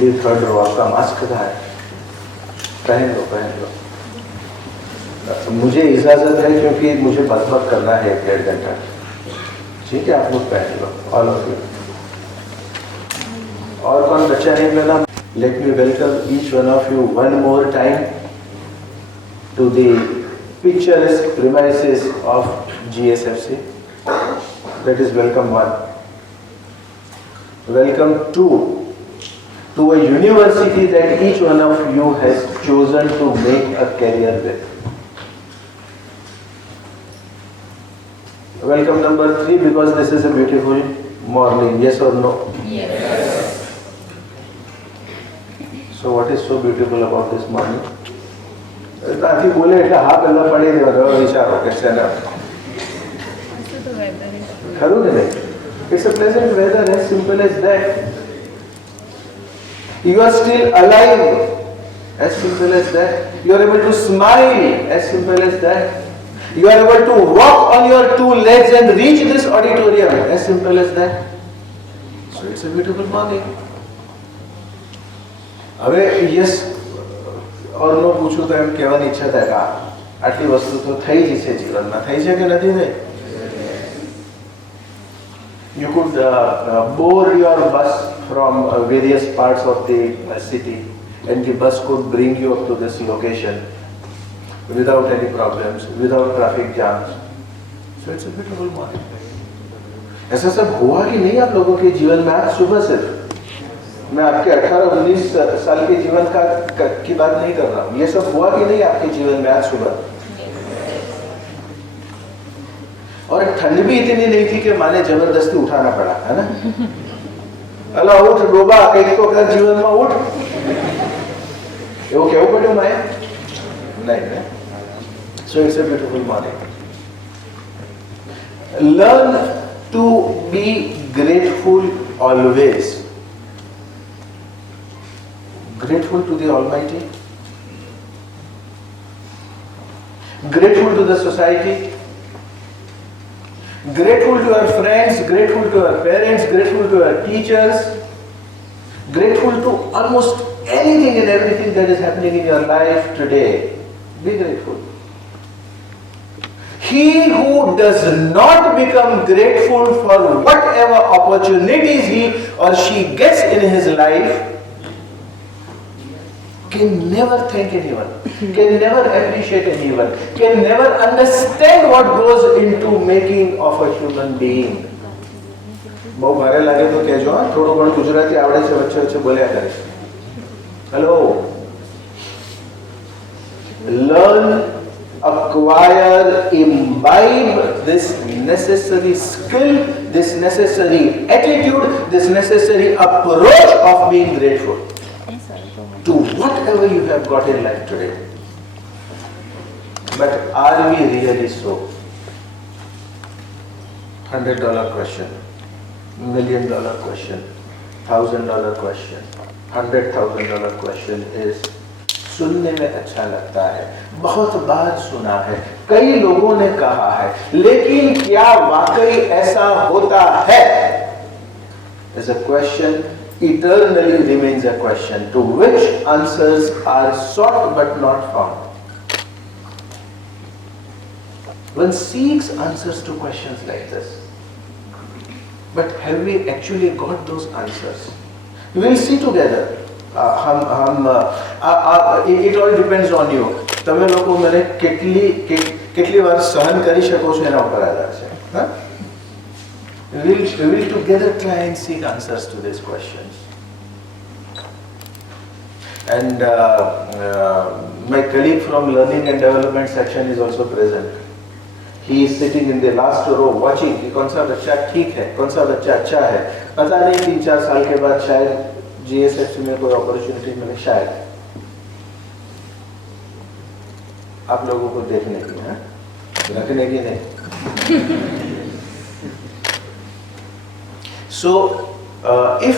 भी third row आपका mask कहाँ है? पहन लो पहन लो। मुझे इजाजत है क्योंकि मुझे बकबक करना है 1.5 घंटा। ठीक है, आप लोग पहन लो ऑल ऑफ यू। और कौन बच्चा नहीं मिला? Let me welcome each one of you one more time to the picturesque premises of GSFC. That is welcome one. Welcome two, to a university that each one of you has chosen to make a career with. Welcome number three, because this is a beautiful morning. Yes or no? Yes. So what is so beautiful about this morning? ताकि बोले એટલે હા પહેલા પડી દેવાનો વિચારો કે છે ને ખરું ને નહીં? It's a pleasant weather, as simple as that. You are still alive, as simple as that. You are able to smile, as simple as that. You are able to walk on your two legs and reach this auditorium, as simple as that. So it's a beautiful morning. હવે yes और no पूछूं तो M कहेવાની ઈચ્છા થાય કે આટલી વસ્તુ તો થઈ જ છે જીવનમાં, થઈ છે કે નથી થઈ? You could board your bus from various parts of the city and the bus could bring you up to this location without any problems, without traffic jams. So it's a beautiful morning. ऐसा सब हुआ कि नहीं आप लोगों के जीवन में आज सुबह से? मैं आपके 18-19 साल के जीवन की बात नहीं कर रहा हूँ। ये सब हुआ कि नहीं आपके जीवन में आज सुबह? और ठंड भी इतनी नहीं थी कि माने जबरदस्ती उठाना पड़ा, है ना? अला उठ डोबा एक तो कर जीवन में उठ એવું કેવું પડ્યું માએ? નહીં ને? So it's a beautiful morning. Learn to be grateful always. Grateful to the Almighty, grateful to the society, grateful to our friends, grateful to our parents, grateful to our teachers, grateful to almost anything and everything that is happening in your life today. Be grateful. He who does not become grateful for whatever opportunities he or she gets in his life can never thank anyone, can never appreciate anyone, can never understand what goes into making of a human being. બહુ ભારે લાગે તો કહેજો, થોડું ઘણું ગુજરાતી આવડે છે, વચ્ચે વચ્ચે બોલ્યા કરે. Hello. Learn, acquire, imbibe this necessary skill, this necessary attitude, this necessary approach of being grateful to whatever you have got in life today. But are we really so? $100 question, $1 million question, $1,000 question, $100,000 question is सुनने में अच्छा लगता है, बहुत बार सुना है, कई लोगों ने कहा है, लेकिन क्या वाकई ऐसा होता है? Is a question eternally remains a question to which answers are sought but not found. One seeks answers to questions like this, but have we actually got those answers? We will see together. It all depends on you. તમે લોકો મને કેટલી વાર સહન કરી શકો છો એના ઉપર આધાર છે. We will together try and seek answers to these questions. And my colleague from Learning and Development section is also present. He is sitting in the last row watching कि कौन सा बच्चा ठीक है, कौन सा बच्चा अच्छा है. पता नहीं 3-4 साल के बाद शायद GSFC में कोई अपॉर्चुनिटी मिले, शायद आप लोगों को देखने की, है रखने की नहीं. So if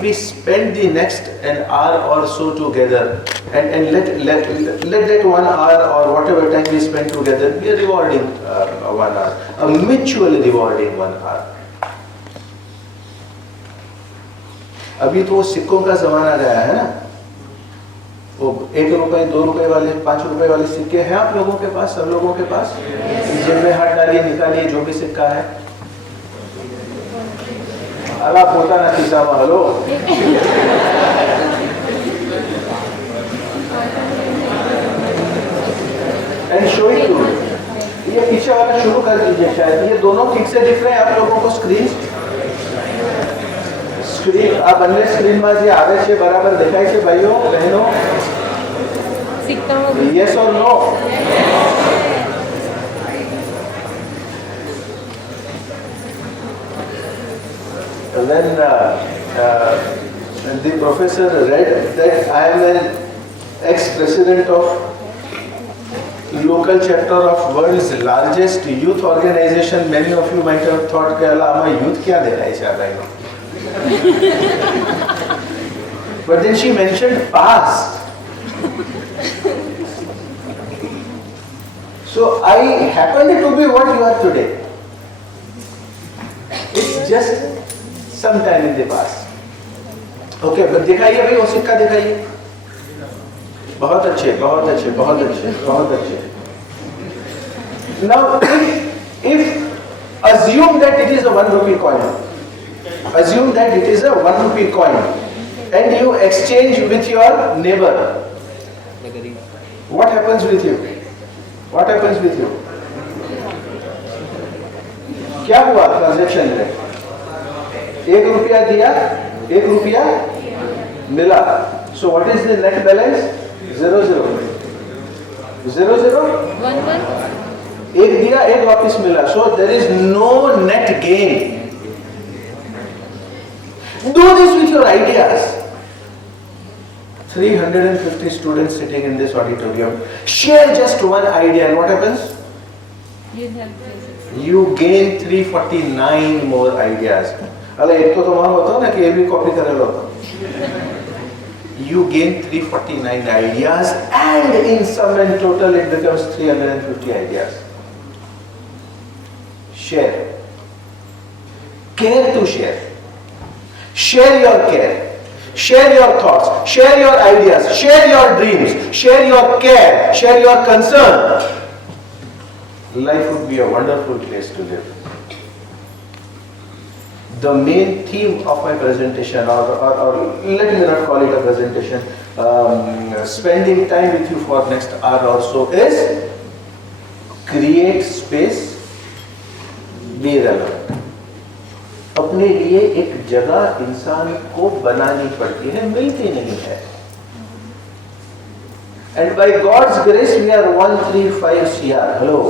we spend the next an hour or so together and let that 1 hour or whatever time we spend together be a rewarding 1 hour, a mutually rewarding 1 hour. अभी तो सिक्कों का जमाना गया है ना, वो 1 रुपए 2 रुपए वाले 5 रुपए वाले सिक्के हैं आप लोगों के पास, सब लोगों के पास। जेब में हाथ डालिए, निकालिए जो भी सिक्का है। अला पोता ना खींचा hello. And show it to. ये पीछे वाला शुरू कर दीजिए, शायद ये दोनों ठीक से दिख रहे हैं आप लोगों को। स्क्रीन आ બંને સ્ક્રીનમાં જે આવે છે બરાબર દેખાય છે ભાઈઓ બહેનો? Yes or no? When the professor read that I am an ex-president of local chapter of world's largest youth organization, many of you might have thought कि अल्लाह हमारा youth क्या देखाई है भाई? But then she mentioned past. So I happened to be what you are today. It's just some time in the past. Okay, but दिखाइए भाई वो सिक्का दिखाइए। बहुत अच्छे, बहुत अच्छे, बहुत अच्छे, बहुत अच्छे। Now if assume that it is a 1 rupee coin. Assume that it is a 1 rupee coin and you exchange with your neighbor. What happens with you? What happens with you? क्या हुआ ट्रांजैक्शन में? 1 रुपया दिया, 1 रुपया मिला. So what is the net balance? 0 0 0 0 1 1. एक दिया, एक वापस मिला. So there is no net gain. Do this with your ideas. 350 students sitting in this auditorium. Share just one idea and what happens? You gain 349 more ideas. अरे एक तो वहाँ होता ना कि ये भी कॉपी कर रहा होता. You gain 349 ideas and in sum and total it becomes 350 ideas. Share. Care to share. Share your care, share your thoughts, share your ideas, share your dreams, share your care, share your concern. Life would be a wonderful place to live. The main theme of my presentation, or let me not call it a presentation, spending time with you for next hour or so is create space, be relevant. अपने लिए एक जगह इंसान को बनानी पड़ती है, मिलती नहीं है. And by God's grace we are 135 CR. Hello.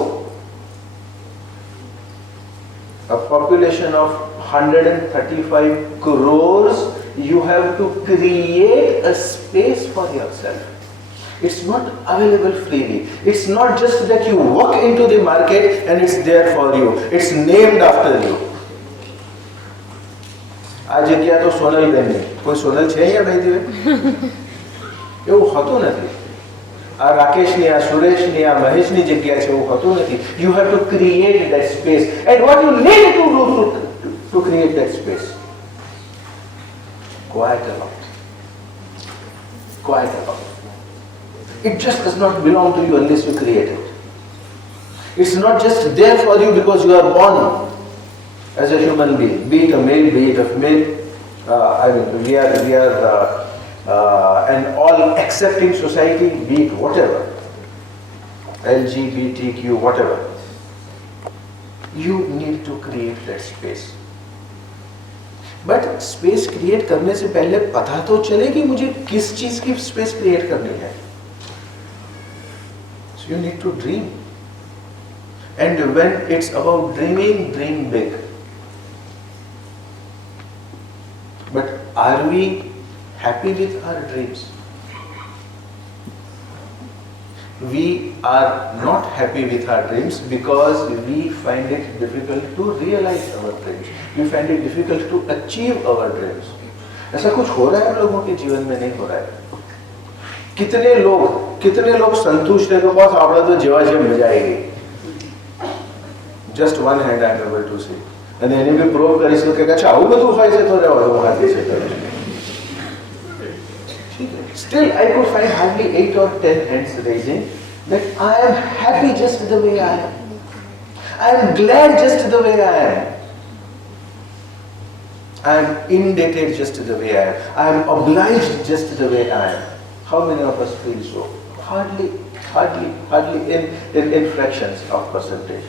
A population of 135 crores. You have to create a space for yourself. It's not available freely. It's not just that you walk into the market and it's there for you. It's named after you. આ જગ્યા તો સોનલ બેનની. કોઈ સોનલ છે અહીંયા ભાઈ દીવે? એવું હોતું નથી. આ રાકેશની, આ સુરેશની, આ મહેશની જગ્યા છે, એવું હોતું નથી. You have to create that space. And what you need to do to create that space? Quiet a lot. Quiet a lot. It just does not belong to you unless you create it. It's not just there for you because you are born as a human being, be it a male, be it a female. I mean, we are an all-accepting society, be it whatever, LGBTQ, whatever. You need to create that space. But space create करने से पहले पता तो चले कि मुझे किस चीज की space create करनी है. So you need to dream. And when it's about dreaming, dream big. But are we happy with our dreams? We are not happy with our dreams because we find it difficult to realize our dreams. We find it difficult to achieve our dreams. ऐसा कुछ हो रहा है हम लोगों के जीवन में? नहीं हो रहा है. कितने लोग संतुष्ट है कि बस आपने तो जीवा जीव मजा आएगी. Just one hand I am able to see. અને એને બી પ્રોવ કરી શકો કે અચ્છા આવું બધું હોય છે તો રહેવા દો હાથી છે. Still, I could find hardly 8 or 10 hands raising that I am happy just the way I am. I am glad just the way I am. I am indebted just the way I am. I am obliged just the way I am. How many of us feel so? Hardly in fractions of percentage.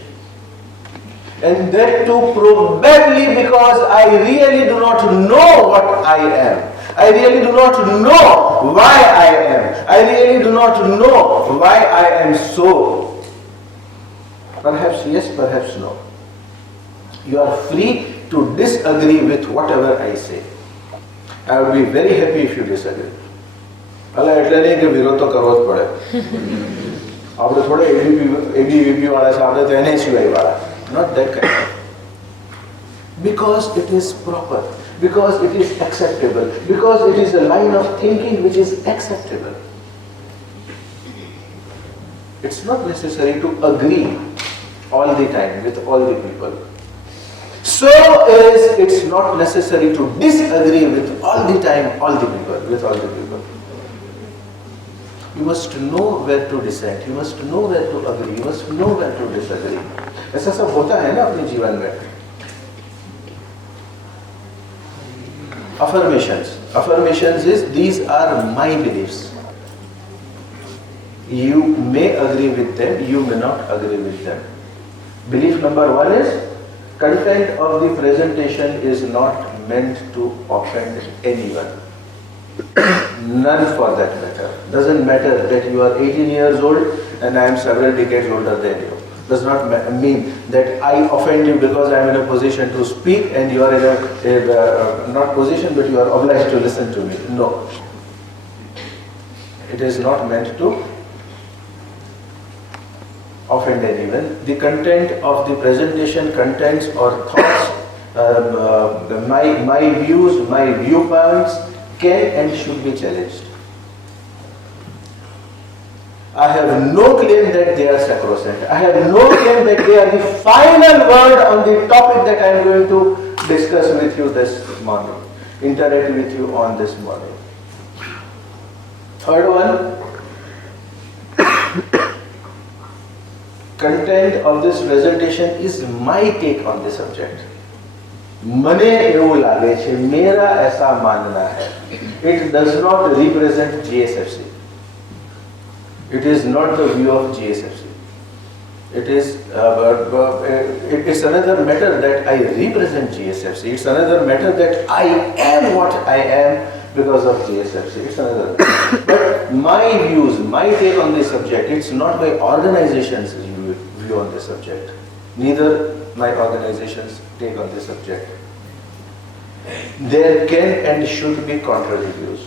And that too probably because I really do not know what I am. I really do not know why I am. I really do not know why I am so. Perhaps yes, perhaps no. You are free to disagree with whatever I say. I would be very happy if you disagree. અલા એટલે નહીં કે વિરોધ તો કરવો જ પડે. આપણે થોડે એબીવીપી વાળા છે, આપણે તો એને સિવાય વાળા. Not that kind. Because it is proper, because it is acceptable, because it is a line of thinking which is acceptable. It's not necessary to agree all the time with all the people. So is it's not necessary to disagree with all the time all the people, with all the people. You must know where to dissent, you must know where to agree, you must know where to disagree. ऐसा सब होता है ना अपने जीवन में. Affirmations is these are my beliefs. You may agree with them, you may not agree with them. Belief number 1 is content of the presentation is not meant to offend anyone. None for that matter. Doesn't matter that you are 18 years old and I am several decades older than you. Does not mean that I offend you because I am in a position to speak and you are in a not position but you are obliged to listen to me. No. It is not meant to offend anyone. The content of the presentation, contents or thoughts, my views, my viewpoints can and should be challenged. I have no claim that they are sacrosanct. I have no claim that they are the final word on the topic that I am going to discuss with you this morning, interact with you on this morning. Third one, content of this presentation is my take on the subject. मने એવું લાગે છે, मेरा ऐसा मानना है. It does not represent GSFC. It is not the view of GSFC. It's another matter that I represent GSFC. It's another matter that I am what I am because of GSFC. It's another matter. But my views, my take on this subject, it's not my organization's view on this subject. Neither my organization's take on this subject. There can and should be contrary views.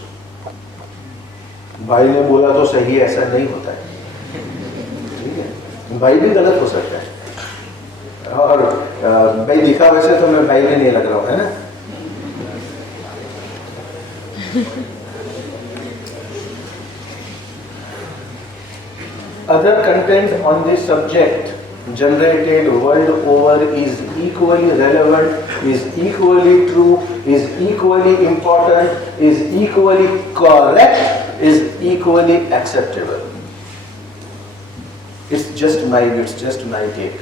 भाई ने बोला तो सही, ऐसा नहीं होता है. ठीक है, भाई भी गलत हो सकता है. और भाई दिखावे से तो मैं भाई भी नहीं लग रहा हूँ, है ना. Other content on this subject generated world over is equally relevant, is equally true, is equally important, is equally correct, is equally acceptable. It's just my view, it's just my take.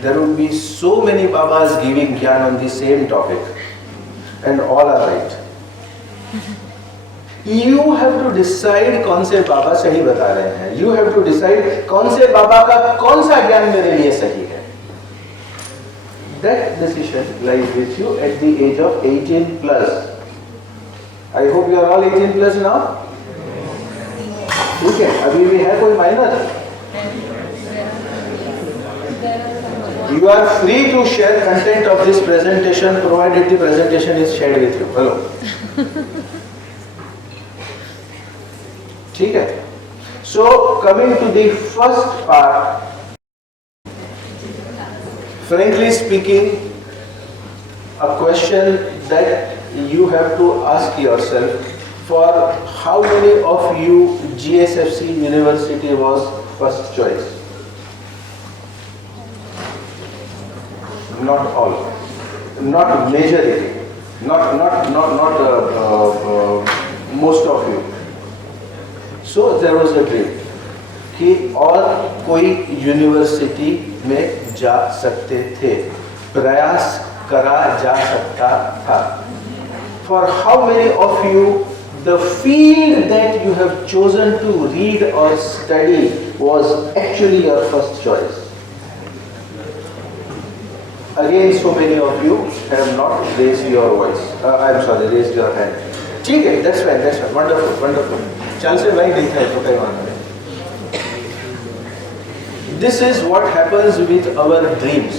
There would be so many Babas giving Gyan on the same topic and all are right. You have to decide कौन से बाबा सही बता रहे हैं. You have to decide कौन से बाबा का कौन सा ज्ञान मेरे लिए सही है. That decision lies with you at the age of 18 plus. I hope you are all 18 plus now. ठीक है, अभी भी है कोई minor. You are free to share content of this presentation provided the presentation is shared with you. Hello. ठीक है. So coming to the first part, frankly speaking, a question that you have to ask yourself: for how many of you GSFC University was first choice? Not all, not majority, not there was a dream कि और कोई university में जा सकते थे, प्रयास करा जा सकता था. For how many of you the field that you have chosen to read or study was actually your first choice? Again, so many of you have not raised your voice. Raised your hand. ठीक है, that's fine, wonderful, wonderful. चल से भाई नहीं था तो कहीं माना नहीं. This is what happens with our dreams.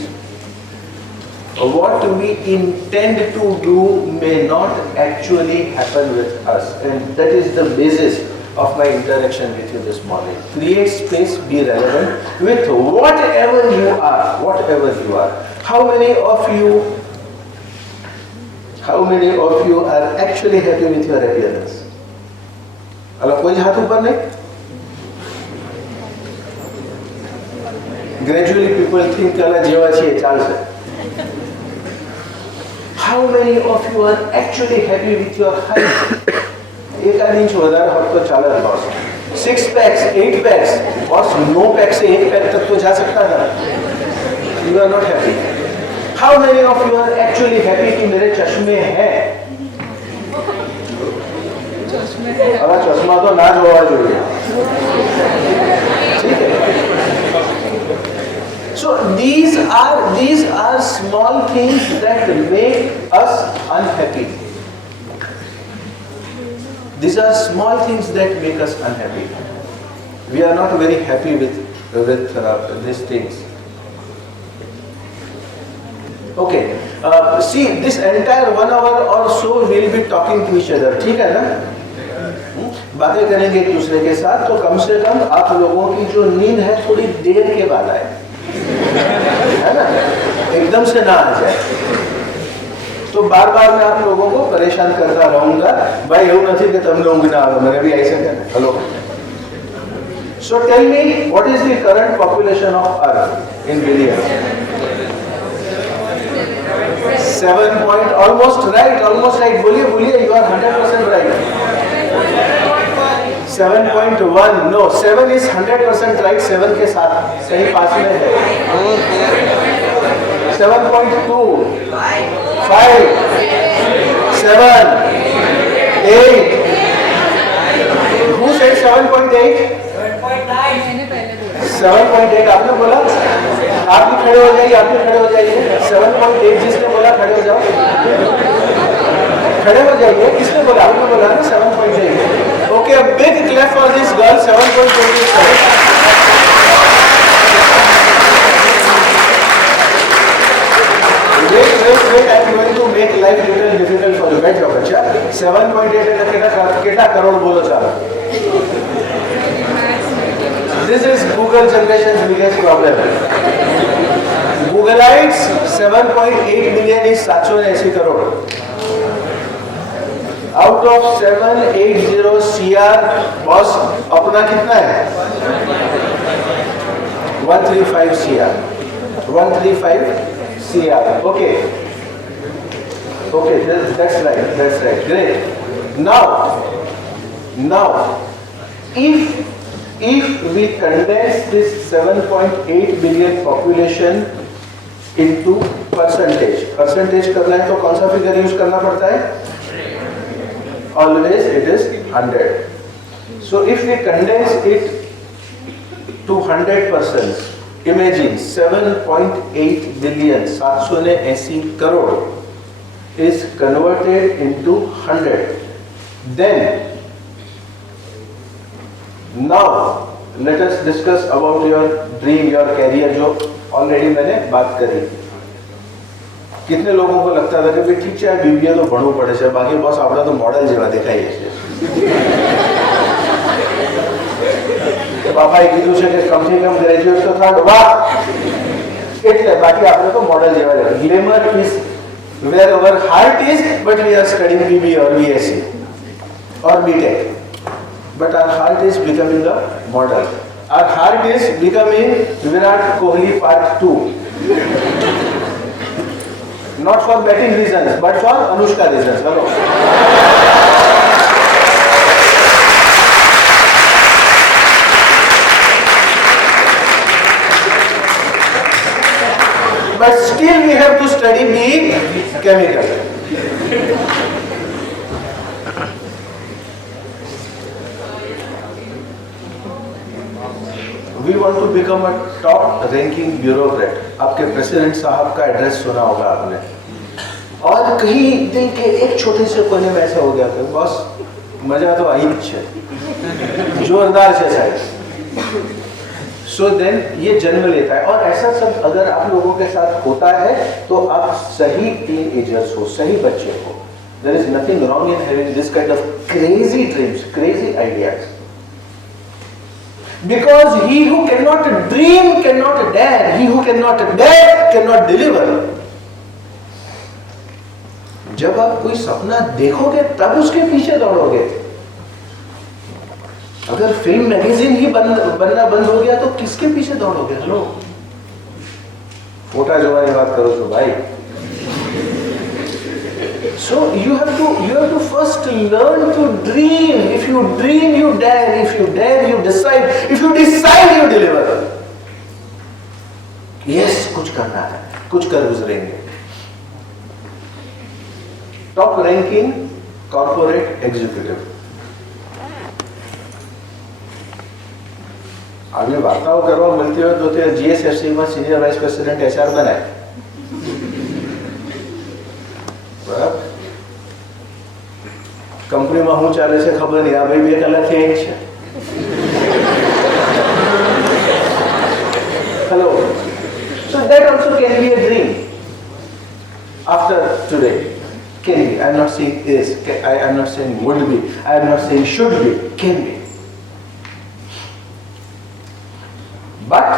What we intend to do may not actually happen with us, and that is the basis of my interaction with you this morning. Create space, be relevant with whatever you are, whatever you are. How many of you are actually happy with your appearance? अगर कोई हाथ ऊपर नहीं? Gradually people think अला जेवा छे चाल से. How many of you are actually happy with your height? एक आध इंच વધારે हो तो चला boss. 6 packs, 8 packs, boss 9 pack से 1 पैक तक तो जा सकता था. You are not happy. How many of you are actually happy कि मेरे चश्मे हैं? अगर चश्मा तो ना जोड़ा जोड़िए. ठीक है. So these are small things that make us unhappy. These are small things that make us unhappy. We are not very happy with these things. Okay. See, this entire 1 hour or so we'll be talking to each other. ठीक है ना? बातें करेंगे एक दूसरे के साथ, तो कम से कम आप लोगों की जो नींद है थोड़ी देर के बाद आए, है ना, एकदम से ना आ जाए. तो बार बार मैं आप लोगों को परेशान करता रहूंगा. भाई એવું નથી કે તમને ઊંઘ ના આવે, મને બી આવી શકે ને. Hello. So tell me, what is the current population of Earth in billions? 7 point, almost right. बोलिए, you are 100% right. 7.1, no, 7 is 100% right. 7 के साथ सही पास में है. 7.2, 5, 7, 8. Who said 7.8? 7.8 आपने बोला. आप भी खड़े हो जाइए. 7.8 जिसने बोला खड़े हो जाओ. खड़े हो जाइए. किसने बोला? आपने बोला ना 7.8. Okay, a big clap for this girl. 7.27. Wait, I am going to make life little difficult for you. बैठ जाओ बच्चा. 7.8 कितना करोड़ बोलो चालो. This is Google generation's biggest problem. Googleites 7.8 million is 780 crore. Out of 780 CR, boss अपना कितना है? 135 CR. 135 CR. Okay, that's right. Great. Now, if we condense this 7.8 billion population into percentage करना है तो कौन सा फिगर यूज करना पड़ता है? Always it is 100. So if we condense it to 100%, imagine 7.8 billion 780 crore is converted into 100. Then now let us discuss about your dream, your career, जो already मैंने बात करी. कितने लोगों को लगता था कि भाई ठीक है बीबीए तो भणવું પડે છે, બાકી બસ આપણે તો મોડેલ જેવા દેખાઈએ છીએ. બાપાએ કીધું છે કે કમથી કમ ગ્રેજ્યુએટ તો થાવ. વાહ, એટલે બાકી આપણે તો મોડેલ જેવા દેખાય. Glamour is where our heart is, but we are studying BBA or BSc or BTech, but our heart is becoming a model. Our heart is becoming Virat Kohli part 2. Not for betting reasons, but for Anushka reasons. Hello. chemical. We want to become a top ranking bureaucrat. आपके president साहब का address सुना होगा आपने, और कहीं दिल के एक छोटे से कोने में ऐसा हो गया कि बस मजा तो आई है, जोरदार से शायद। सो देन ये जन्म लेता है, और ऐसा सब अगर आप लोगों के साथ होता है तो आप सही टीनएजर्स हो, सही बच्चे हो। There is nothing wrong in having this kind of crazy dreams, crazy ideas. Because he who cannot dream cannot dare, he who cannot dare cannot deliver. जब आप कोई सपना देखोगे तब उसके पीछे दौड़ोगे। अगर फिल्म मैगजीन ही बनना बंद हो गया तो किसके पीछे दौड़ोगे? हेलो, फोटा जवानी बात करो तो भाई। So you have to first learn to dream. If you dream, you dare. If you dare, you decide. If you decide, you deliver. Yes, कुछ करना है, कुछ कर गुजरेंगे। Top ranking corporate executive. अभी वार्ताओं करवा मिलती हो तो GSFC में सीनियर वाइस प्रेसिडेंट HR बनाए, बराबर? કંપનીમાં શું ચાલે છે ખબર નહીં, આ ભાઈ 2 કલાકથી એક છે. Hello. So that also can be a dream. After today, can be. I am not saying is. I am not saying would be. I am not saying should be. Can be. But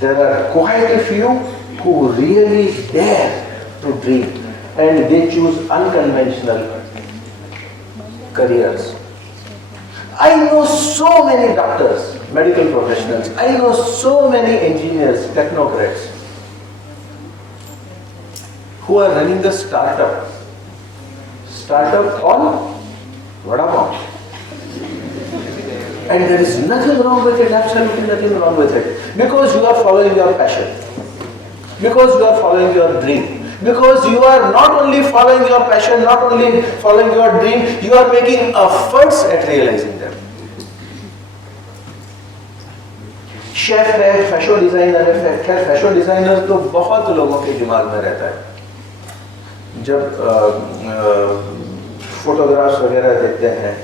there are quite a few who really dare to dream, and they choose unconventional careers. I know so many doctors, medical professionals. I know so many engineers, technocrats who are running the startup on Vadodara. And there is nothing wrong with it, absolutely nothing wrong with it. Because you are following your passion. Because you are following your dream. Because you are not only following your passion, not only following your dream, you are making efforts at realizing them. Chef है, fashion designer है। खैर fashion designer तो बहुत लोगों के दिमाग में रहता है। जब फोटोग्राफ्स वगैरह देखते हैं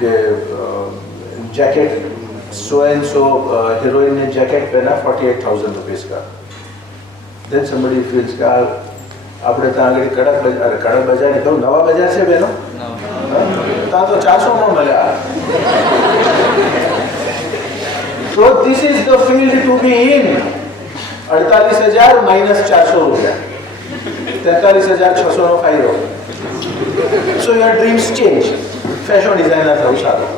कि jacket so and so heroine ने जैकेट पहना 48,000 रुपीज का। Then somebody feels કે આપણે ત્યાં આગળ કડક બજાર તો નવા બજાર છે બેનો, ત્યાં તો 400 માં મળ્યા. So this is the field to be in. 48,000 minus 400 રૂપિયા, 43,600 નો ફાયદો. So your dreams change. Fashion designer થવું સારું.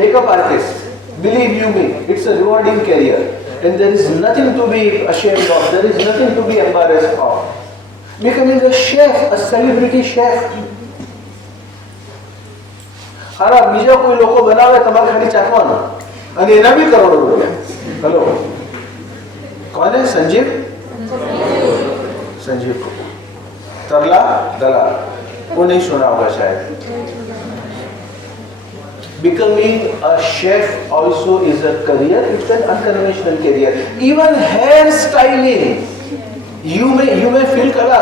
Makeup artist. Believe you me, it's a rewarding career, and there is nothing to be ashamed of. There is nothing to be embarrassed of. Becoming a chef, a celebrity chef. હારા બીજા કોઈ લોકો બનાવે, તમારે ખાલી ચાખવાનું, અને એના બી કરોડો રૂપિયા. હેલો, કોણ है? संजीव कपूर, तरला दलाल, वो नहीं सुना होगा शायद. Becoming a chef also is a career. It's an unconventional career. Even hair styling, you may feel कला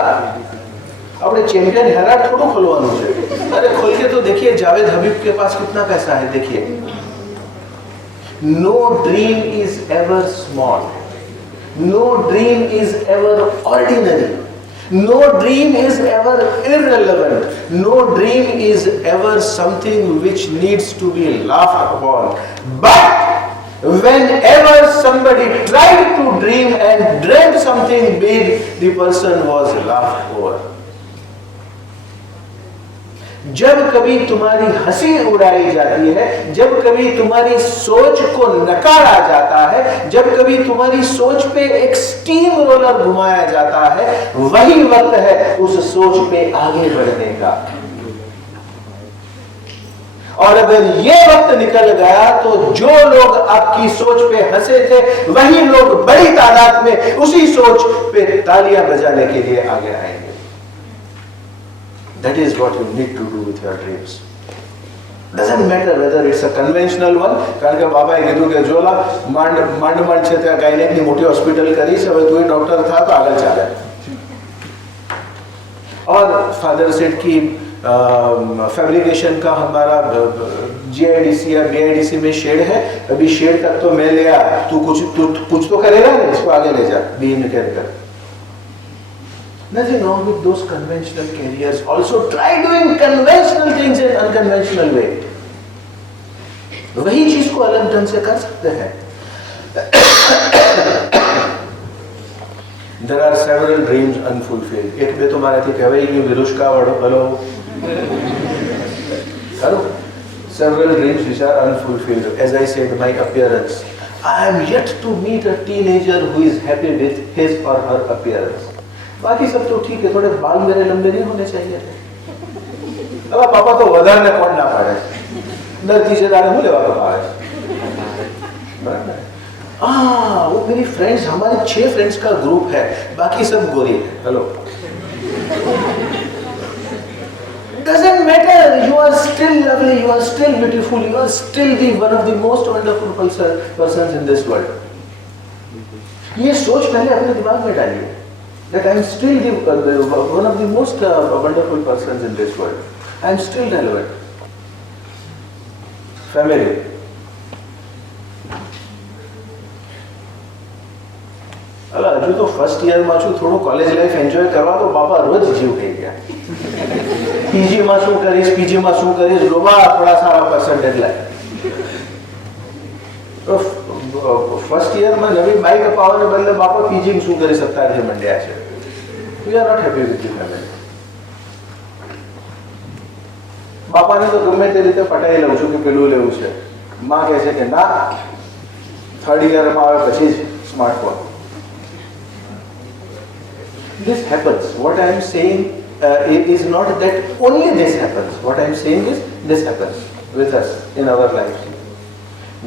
अपने चैंपियन हेरा थोड़ा खोलवाना है. अरे खोल के तो देखिए जावेद हबीब के पास कितना पैसा है, देखिए. No dream is ever small. No dream is ever ordinary. No dream is ever irrelevant. No dream is ever something which needs to be laughed upon. But whenever somebody tried to dream and dreamt something big, the person was laughed over. जब कभी तुम्हारी हंसी उड़ाई जाती है, जब कभी तुम्हारी सोच को नकारा जाता है, जब कभी तुम्हारी सोच पे एक स्टीम रोलर घुमाया जाता है, वही वक्त है उस सोच पे आगे बढ़ने का. और अगर ये वक्त निकल गया तो जो लोग आपकी सोच पे हंसे थे वही लोग बड़ी तादाद में उसी सोच पे तालियां बजाने के लिए आगे आएंगे. That is what you need to do with your dreams. Doesn't matter whether it's a conventional one. કારણ કે બાબાએ કીધું કે જોલા માંડ છે ત્યાં ગાયનેકની મોટી હોસ્પિટલ કરી છે, હવે તું ડોક્ટર થા તો આગળ ચાલે. और फादर सेड की फैब्रिकेशन का हमारा जीआईडीसी या बीआईडीसी में शेड है, अभी शेड तक तो मैं ले आया, तू कुछ तो करेगा ना, इसको आगे ले जा. Be mechanical. Nothing wrong with those conventional careers. Also try doing conventional things in unconventional way. वही चीज को अलग ढंग से कर सकते हैं. There are several dreams unfulfilled. एक में तुम्हारे थी कहवाई कि विरुष्का वड़ो hello hello. Several dreams which are unfulfilled. As I said, my appearance. I am yet to meet a teenager who is happy with his or her appearance. बाकी सब तो ठीक है, थोड़े बाल मेरे लंबे नहीं होने चाहिए थे. अब पापा तो वधार ने कौन ना पाड़े, दर से दाने बोले पापा आए. वो मेरी फ्रेंड्स, हमारे 6 फ्रेंड्स का ग्रुप है, बाकी सब गोरी है. Hello. Doesn't matter, you are still lovely, you are still beautiful, you are still the one of the most wonderful persons in this world. ये सोच पहले अपने दिमाग में डालिए. That I am still one of the most wonderful persons in this world. I am still relevant. Family. अला हजू तो फर्स्ट ईयर में छू, थोड़ो कॉलेज लाइफ एंजॉय करवा तो बापा रोज जीव થઈ ગયા. पीजी में શું કરીશ, पीजी में શું કરીશ, લોબા થોડા સારા परसेंटेज લાય. तो फर्स्ट ईयर में नवी बाइक अपावने बदले बापा पीजी में શું કરી શકતા છે મંડ્યા છે. We are not happy with the family. બાપાને તો ગમે તે રીતે પટાઈ લઉં છું કે પેલું લેવું છે. માં કહે છે કે ના, થર્ડ યરમાં આવે પછી જ smartphone. This happens. What I am saying is not that only this happens. What I am saying is this happens with us in our lives.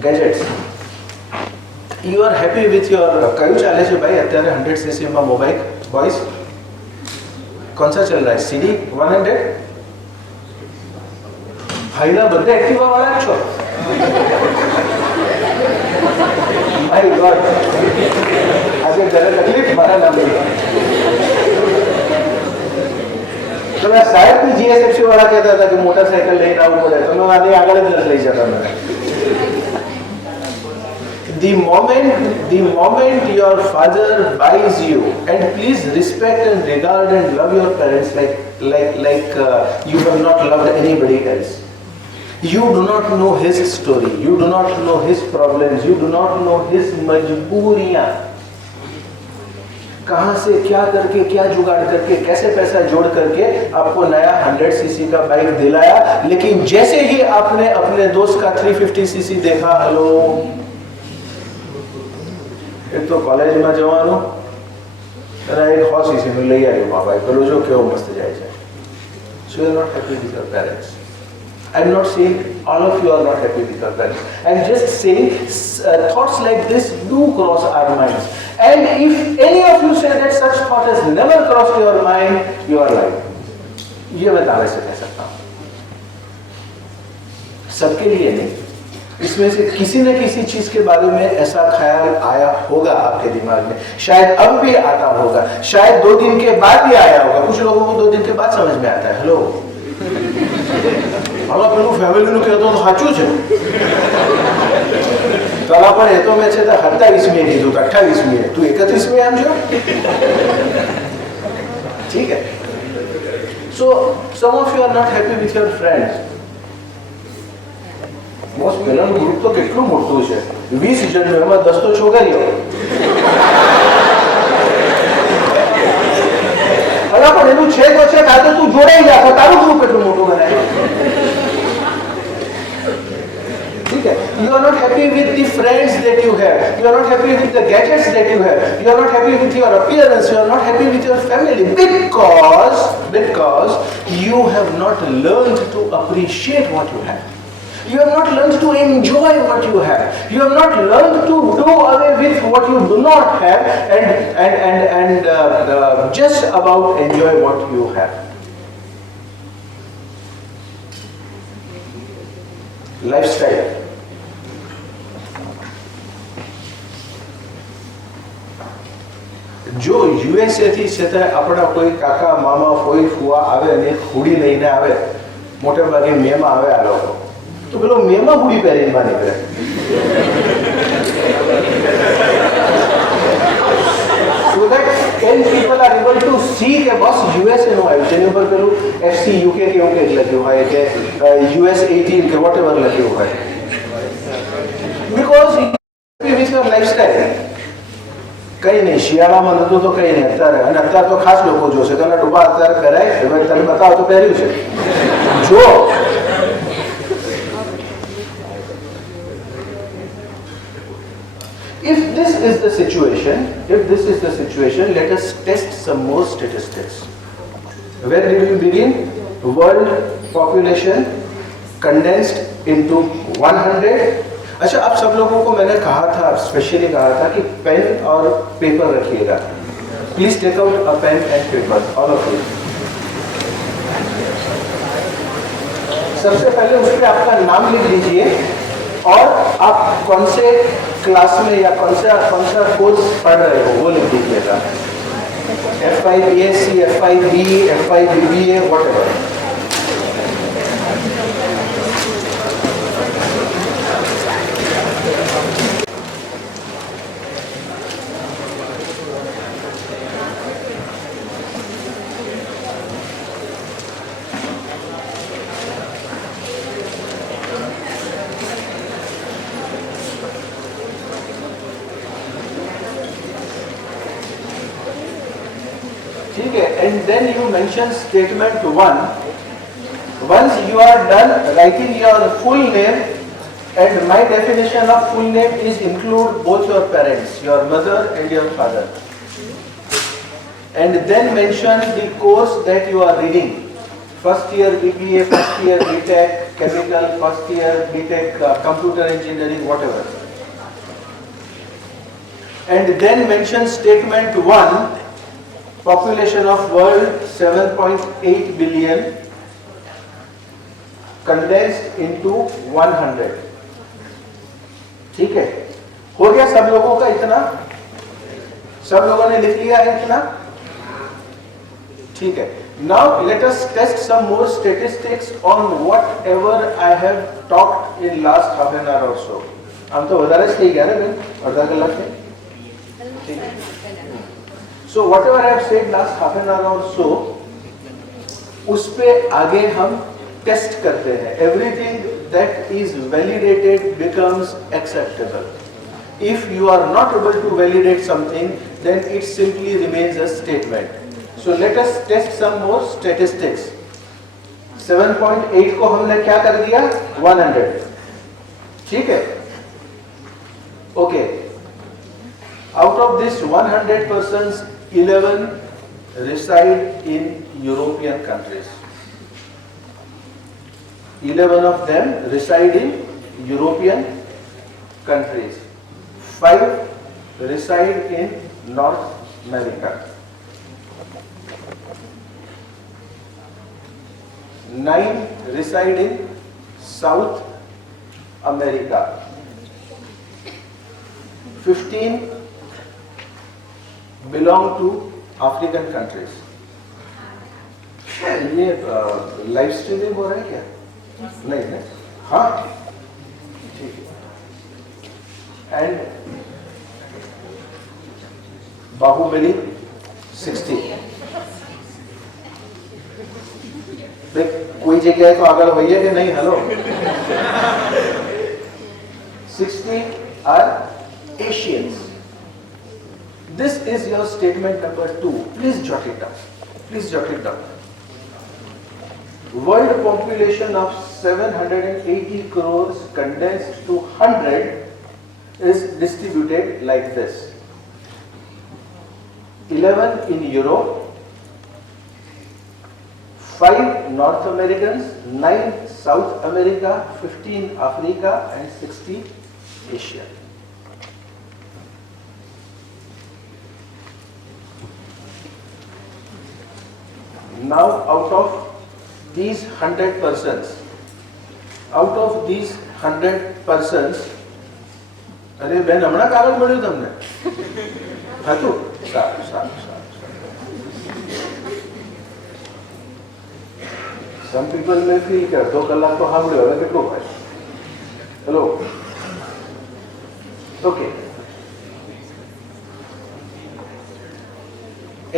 Gadgets. You are happy with your કયું ચાલે છે ભાઈ અત્યારે 100cc માં mobile voice कौन सा चल रहा है? CD 100. भाईला बदले एक्टिवा वाला छो. My God. આજે જરા તકલીફ મારા નામે. तो मैं शायद भी GSFC वाला कहता था कि मोटरसाइकिल लेना आऊं पड़े, तो मैं आगे आगे ले जाता मैं. The moment your father buys you, and please respect and regard and love your parents like you have not loved anybody else. You do not know his story, you do not know his problems, you do not know his मजबूरियां. कहां से क्या करके, क्या जुगाड़ करके, कैसे पैसा जोड़ करके आपको नया 100cc का बाइक दिलाया, लेकिन जैसे ही आपने अपने दोस्त का 350cc देखा, हेलो एक तो कॉलेज में जवानो અને એક 100cc નું લઈ આવ્યો બાપા, પેલું જો કેવો મસ્ત જાય છે. So you are not happy with your parents. I am not saying all of you are not happy with your parents. I am just saying thoughts like this do cross our minds. And if any of you say that such thought has never crossed your mind, you are lying. ये मैं दावे से कह सकता हूँ. सबके लिए नहीं, इसमें से किसी न किसी चीज के बारे में ऐसा ख्याल आया होगा आपके दिमाग में. शायद अब भी आता होगा, शायद 2 दिन के बाद भी आया होगा. कुछ लोगों को 2 दिन के बाद समझ में आता है. हेलो, હવે પેલું ફેમિલીનું કહેતો તો સાચું છે. તલા પણ એ તો મેં છે 27મી કીધું તો 28મી, તું 31મી આમ છો. ठीक है. So some of you are not happy with your friends. મોસ્ટ પેલાનું ગ્રુપ તો કેટલું મોટું છે, 20 જણ, એમાં 10 તો છોકરીઓ. અલા પણ એનું છે તો છે, કાં તો તું જોડાઈ જા તો તારું ગ્રુપ એટલું મોટું બનાય. ठीक है. You are not happy with the friends that you have, you are not happy with the gadgets that you have, you are not happy with your appearance, you are not happy with your family, because you have not learned to appreciate what you have. You have not learned to enjoy what you have. You have not learned to do away with what you do not have and just about enjoy what you have. Lifestyle. જો USA થી છતાં આપણા કોઈ કાકા મામા ફોઈ ફુવા આવે અને હુડી લઈને આવે, મોટે ભાગે મેમાં આવે આ લોકો, તો પેલો મેમાં હુડી પહેરીને બહાર નીકળે. So that 10 people are able to see કે બસ યુએસએ નું આવ્યું, જેની ઉપર પેલું FC UK કે એવું કંઈક લખ્યું હોય કે US 18 કે whatever લખ્યું હોય. Because with your lifestyle. કઈ નહીં, શિયાળામાં નતું તો કઈ નહીં, અત્યારે તો ખાસ લોકો જોશે કે ડૂબા અત્યારે પહેરાય, તમે બતાવો તો પહેર્યું છે. જો if this is the situation, let us test some more statistics. Where did we begin? World population condensed into 100. अच्छा, आप सब लोगों को मैंने कहा था, स्पेशली कहा था कि पेन और पेपर रखिएगा. Please take out a pen and paper, all of you. सबसे पहले उस पर आपका नाम लिख लीजिए और आप कौन से क्लास में या कौन सा कोर्स पढ़ रहे हो वो लिख दीजिएगा. FI BSc, FI BE, FI BBA, whatever. And then you mention statement 1. Once you are done writing your full name, and my definition of full name is include both your parents, your mother and your father. And then mention the course that you are reading. First year BBA, first year BTech, chemical, first year BTech, computer engineering, whatever. And then mention statement 1. Population of world 7.8 billion condensed into 100. ठीक है, हो गया सब लोगों का इतना? सब लोगों ने लिख लिया है इतना? ठीक है. Now let us test some more statistics on whatever I have talked in last half an hour or so. हम तो वधारे से ही गया ना बेन, अर्धा कलाक में. ठीक है. So whatever I have said last half an hour or so, उस पे आगे हम टेस्ट करते हैं. Everything that is validated becomes acceptable. If you are not able to validate something, then it simply remains a statement. So let us test some more statistics. 7.8 को हमने क्या कर दिया? 100. ठीक है? Okay. Out of this 100 persons, 11 reside in European countries. 11 of them reside in European countries. 5 reside in North America. 9 reside in South America. 15 belong to African countries. ये live streaming हो रहा है क्या? नहीं है. हाँ, ठीक है. एंड बाहुबली 60. कोई जगह तो आगे भैया कि नहीं? Hello. 60 are Asians. This is your statement number 2. Please jot it down. Please jot it down. World population of 780 crores condensed to 100 is distributed like this. 11 in Europe, 5 North Americans, 9 South America, 15 Africa and 60 Asia. Now out of these 100 persons, अरे Ben हमणा कागज મળ્યું તમને હતું સારું સારું સારું some people may feel કે અડધો કલાક તો સાંભળ્યો હવે કેટલું હોય hello okay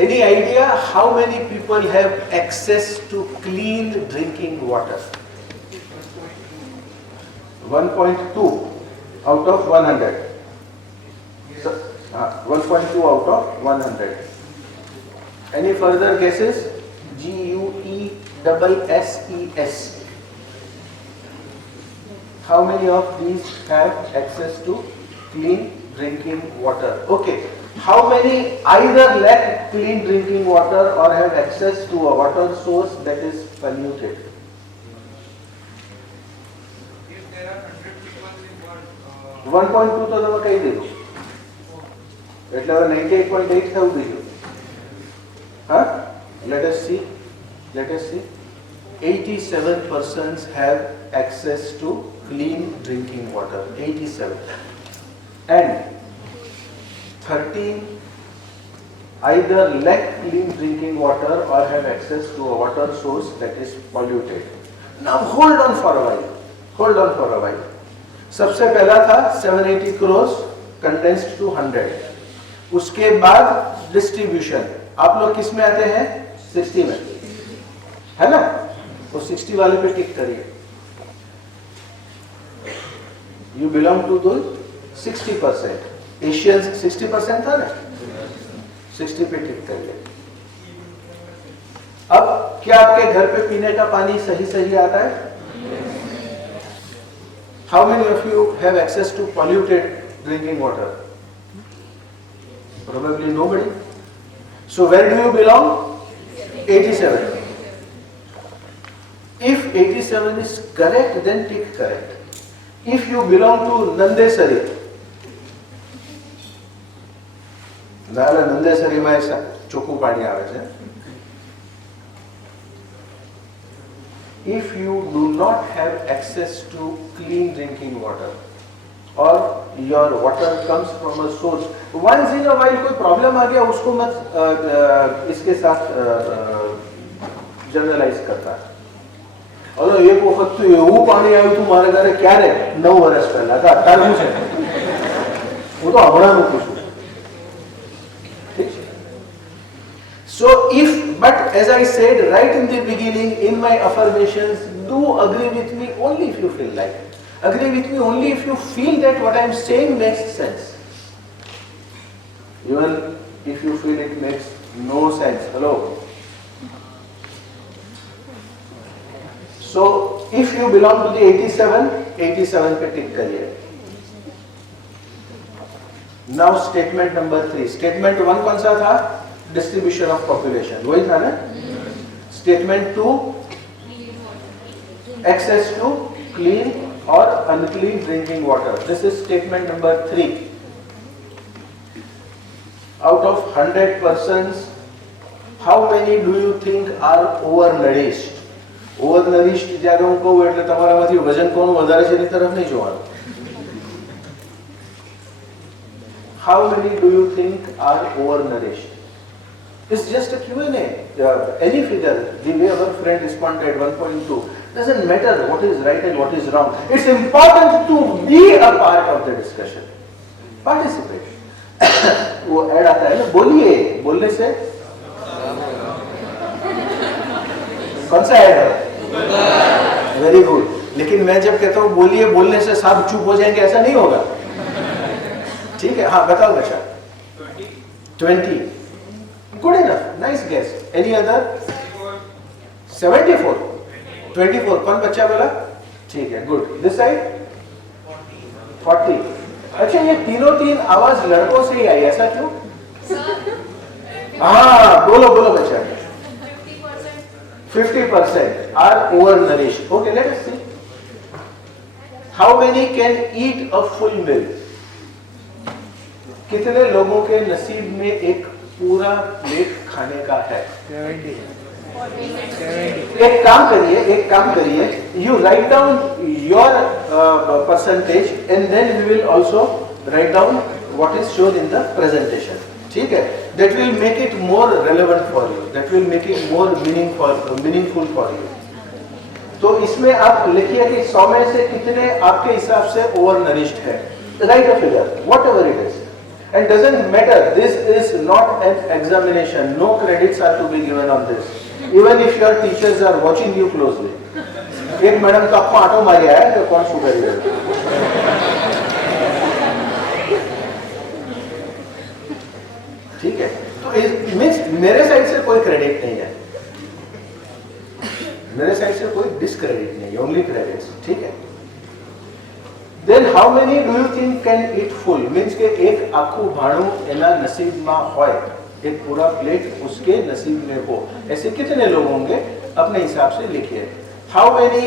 any idea how many people have access to clean drinking water 1.2 out of 100 so, 1.2 out of 100 any further guesses GUESSES how many of these have access to clean drinking water okay how many either lack clean drinking water or have access to a water source that is polluted 1.2 તો તમે કહી દીધું એટલે હવે 98.8 થવું દીધું હા let us see 87% have access to clean drinking water 87 and 13 either lack clean drinking water or have access to a water source that is polluted now hold on for a while सबसे पहला था 780 crores condensed to 100 उसके बाद distribution आप लोग किस में आते हैं 60 में है ना वो 60 वाले पे टिक करिए you belong to those 60% Asians 60% था ना 60 पे टिक करिए अब क्या आपके घर पे पीने का पानी सही आता है How many of you have access to polluted drinking water? Probably nobody. So where do you belong? 87. If 87 is correct, then tick correct. If you belong to Nandesari, Nandesari માં ચોખ્ખું પાણી આવે છે. If you do not have access to clean drinking water or your water comes from a source once in a while कोई problem आ गया उसको मत इसके साथ जनरलाइज करता अरे एक वखत तो એવું પાણી આવ્યું હતું મારા ઘરે ક્યારે 9 વર્ષ પહેલા હતા અત્યારે શું છે હું તો હમણાંનું પૂછું So but as I said right in the beginning in my affirmations, do agree with me only if you feel like it. Agree with me only if you feel that what I am saying makes sense. Even if you feel it makes no sense. Hello. So if you belong to the 87 पे टिक करिए. Now statement number 3. Statement 1 कौन सा था? Distribution of population वही था ना statement 2 access to clean or unclean drinking water this is statement number 3 out of 100 persons how many do you think are overnourished જ્યારે હું કહું એટલે તમારામાંથી વજન કોનું વધારે છે એની તરફ નહીં જોવાનું how many do you think are overnourished It's just a Q&A. Any figure, the way our friend responded 1.2, doesn't matter what is right and what is wrong. It's important to be a part of the discussion. Participate. वो add आता है ना बोलिए बोलने से कौन सा add है वेरी गुड लेकिन मैं जब कहता हूँ बोलिए बोलने से सब चुप हो जाएंगे ऐसा नहीं होगा ठीक है हाँ बताओ बच्चा 20 Good enough. Nice guess. Any other? 74. 24. कौन बच्चा बोला? ठीक है. Good. This side? 40. अच्छा ये तीनों आवाज लड़कों से ही आई ऐसा क्यों? हाँ बोलो बच्चा. 50% are overnourished. Okay, let us see. How many can eat a full meal? कितने लोगों के नसीब में एक पूरा प्लेट खाने का है? 70. एक काम करिए, you write down your percentage and then we will also write down what is shown in the presentation. ठीक है? That will make it more relevant for you. That will make it more meaningful for you. तो इसमें आप लिखिए कि 100 में से कितने आपके हिसाब से overnourished है. Write a figure, whatever it is. And doesn't matter. This is not an examination. No credits are to be given on this. Even if your teachers are watching you closely. एक madam तो आपको auto Maria है तो कौन sugar है? ठीक है, तो मेरे साइड से कोई क्रेडिट नहीं है, मेरे साइड से कोई डिसक्रेडिट नहीं है, ओनली क्रेडिट्स. ठीक है. Then how many do you think can eat full? Means के एक आखू भाणु एना नसीब में होय, एक पूरा प्लेट उसके नसीब में हो, ऐसे कितने लोग होंगे अपने हिसाब से लिखिए. How many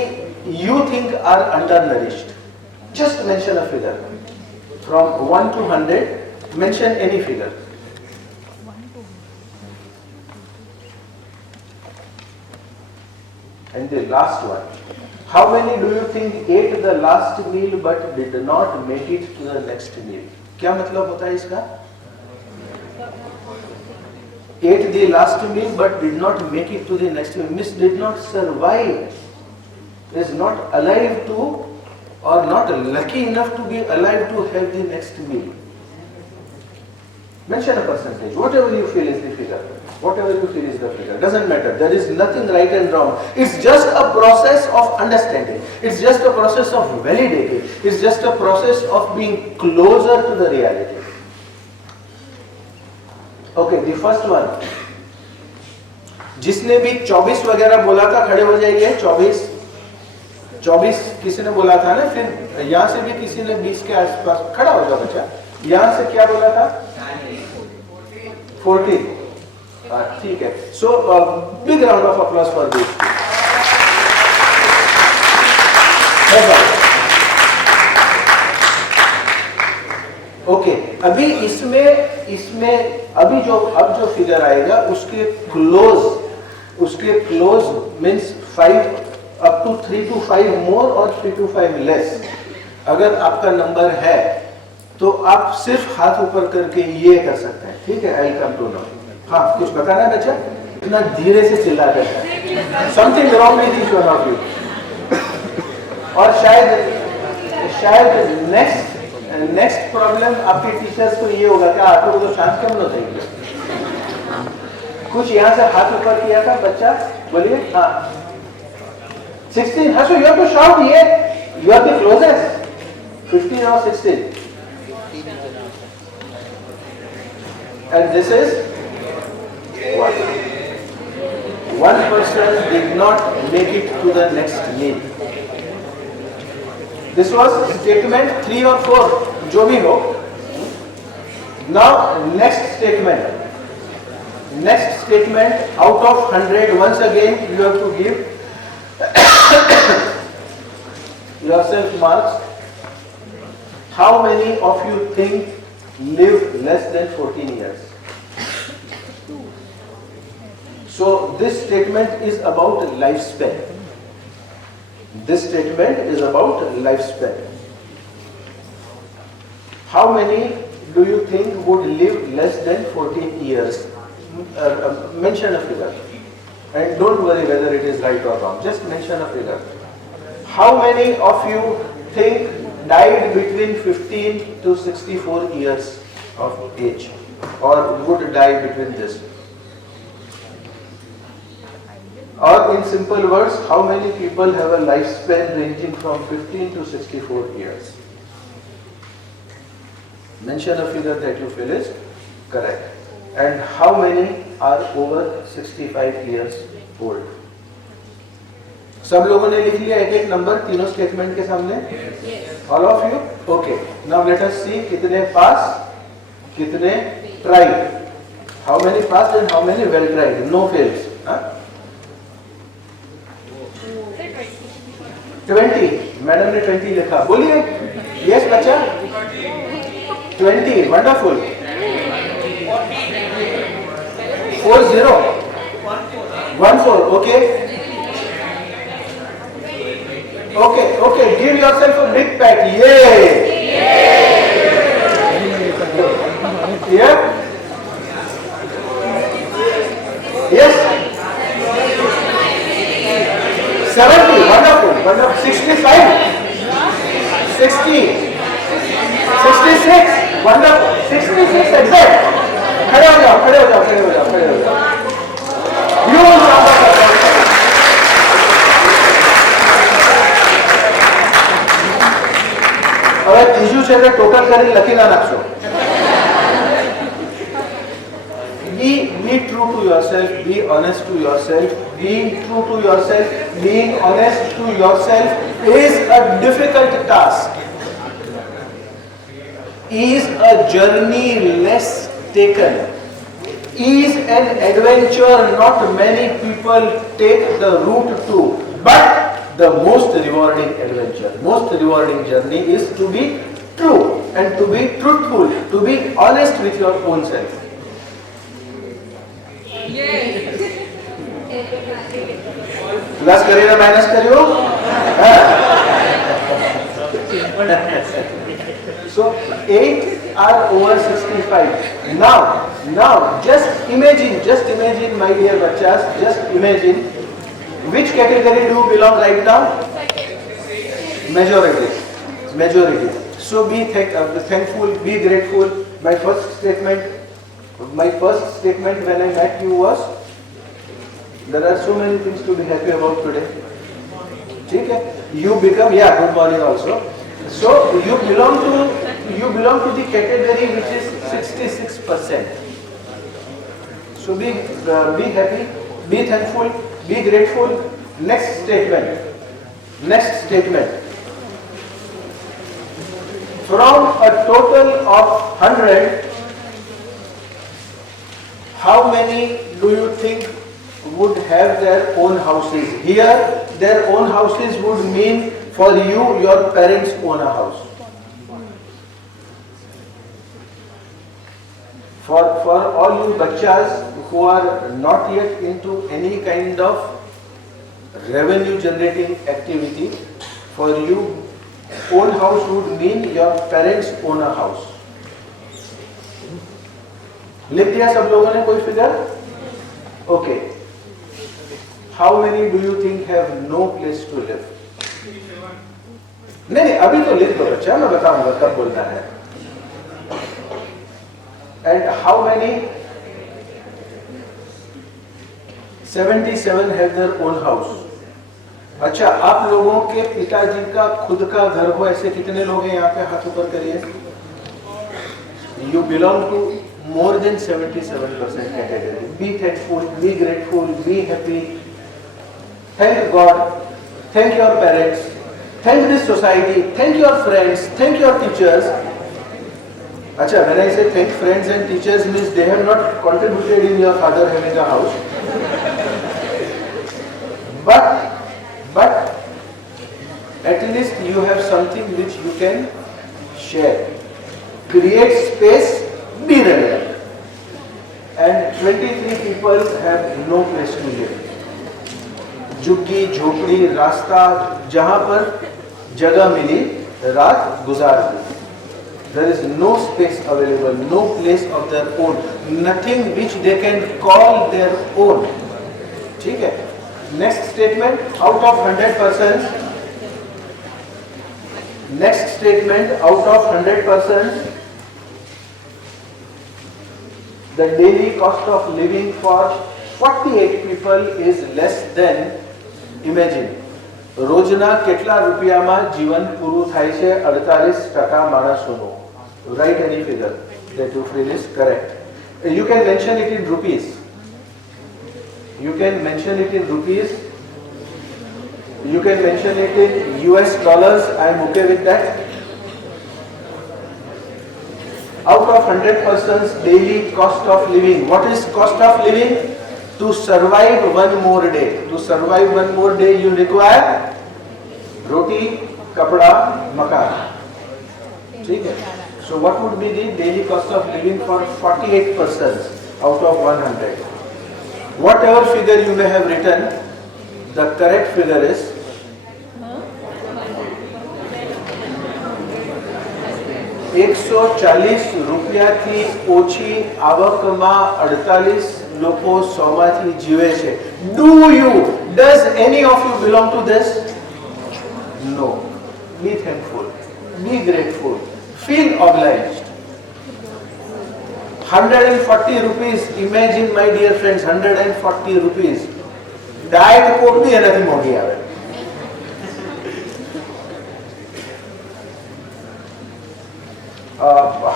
you think are undernourished? Just mention a figure from 1 to 100. Mention any figure. And the last one. How many do you think ate the last meal but did not make it to the next meal? क्या मतलब होता है इसका? Ate the last meal but did not make it to the next meal. Means did not survive. Is not alive to or not lucky enough to be alive to have the next meal. Mention a percentage. Whatever you feel is the figure. Whatever you feel is the figure. Doesn't matter. There is nothing right and wrong. It's just a process of understanding. It's just a process of validating. It's just a process of being closer to the reality. Okay, the first one. जिसने भी 24 वगैरह बोला था खड़े हो जाइए. 24 किसी ने बोला था ना, फिर यहाँ से भी किसी ने 20 के आसपास खड़ा होगा बच्चा. यहाँ से क्या बोला था? 14. ठीक है. So big round of applause for this. Okay, अभी इसमें अभी अब जो फिगर आएगा उसके close means 5 up to 3 to 5 more और 3 to 5 less. अगर आपका नंबर है तो आप सिर्फ हाथ ऊपर करके ये कर सकते हैं. ठीक है, I'll come to know. हाँ, कुछ बताना है बच्चा? इतना धीरे से चिल्ला कर something wrong with each one of you. और शायद नेक्स्ट प्रॉब्लम आपके टीचर्स को ये होगा कि आप लोग तो शांत क्यों होते हैं. कुछ यहाँ से हाथ ऊपर किया था बच्चा, बोलिए. हाँ, 16. हाँ, so you have to shout. You are the closest. 15 or 16. And this is what? One person did not make it to the next meal. This was statement 3 or 4, जो भी हो. Now next statement. Next statement out of 100. Once again you have to give yourself marks. How many of you think live less than 14 years? So this statement is about lifespan. This statement is about lifespan. How many do you think would live less than 14 years? Mention a figure. And don't worry whether it is right or wrong. Just mention a figure. How many of you think died between 15 to 64 years of age? Or would die between this? Or in simple words, how many people have a lifespan ranging from 15 to 64 years? Mention a figure that you feel is correct. And how many are over 65 years old? सब लोगों ने लिख लिया एक number तीनों statement के सामने? All of you? Okay. Now let us see कितने पास, कितने tried. How many passed and how many well tried? No fails. 20, madam ने 20 लिखा, बोलिए। यस बच्चा, 20, wonderful. 40, 14, okay okay okay, give yourself a big PAT, ये yes. 70, wonderful, wonderful. 65, 60, 66, wonderful. 66, exact. खड़े हो जाओ, खड़े हो जाओ, खड़े हो जाओ, खड़े हो जाओ। હવે ત્રીજું છે કે ટોટલ કરી લખી ના નાખશો. Be true to yourself, be honest to yourself. Being true to yourself, being honest to yourself is a difficult task. Is a journey less taken. Is an adventure not many people take the route to. But the most rewarding adventure, most rewarding journey is to be true and to be truthful, to be honest with your own self. Plus करिए ना minus करियो. So 8 are over 65. Now just imagine my dear bachas, just imagine which category do you belong right now? Majority. So be thankful, be grateful. My first statement when I met you was, there are so many things to be happy about today. Okay? You become, good morning also. So you belong to the category which is 66%. So be happy, be thankful, be grateful. Next statement. From a total of 100, how many do you think would have their own houses? Here, their own houses would mean for you, your parents own a house. For all you bachas who are not yet into any kind of revenue generating activity, for you, own house would mean your parents own a house. लिख दिया सब लोगों ने कोई figure? Okay. How many do you think have no place to live? नहीं, अभी तो लिख दो बच्चा, मैं बताऊंगा कब बोलना है. And how many? 77 have their own house. अच्छा, आप लोगों के पिताजी का खुद का घर हो, ऐसे कितने लोग हैं यहाँ पे? हाथ ऊपर करिए. You belong to more than 77% category. Be thankful, be grateful, be happy. Thank God, thank your parents, thank this society, thank your friends, thank your teachers. Acha, when I say thank friends and teachers means they have not contributed in your father having a house. But at least you have something which you can share. Create space, be relevant. And 23 people have no place to live. झुग्गी झोपड़ी रास्ता जहां पर जगह मिली रात गुजार दी. There is no space available, no place of their own, nothing which they can call their own. ठीक है? Next statement, out of 100%. Next statement, out of 100%, the daily cost of living for 48 people is less than. Imagine, રોજના કેટલા રૂપિયામાં જીવન પૂરું થાય છે 48% માણસોનું. Write any figure that you feel is correct. You can mention it in rupees. You can mention it in rupees. You can mention it in US dollars. I am okay with that. Out of 100 persons daily cost of living. What is cost of living? To survive one more day. To survive one more day you require रोटी, कपड़ा, मकान, ठीक है। So what would be the daily cost of living for 48 persons out of 100? Whatever figure you may have written, the correct figure is 140 રૂપિયાથી ઓછી આવકમાં 48 લોકો 100 માંથી જીવે છે. Does any of you belong to this? No. Be thankful. Be grateful. Feel obliged. 140 rupees. Imagine, my dear friends, 140 rupees. Diet coke bhi એનાથી મોંઘી આવે.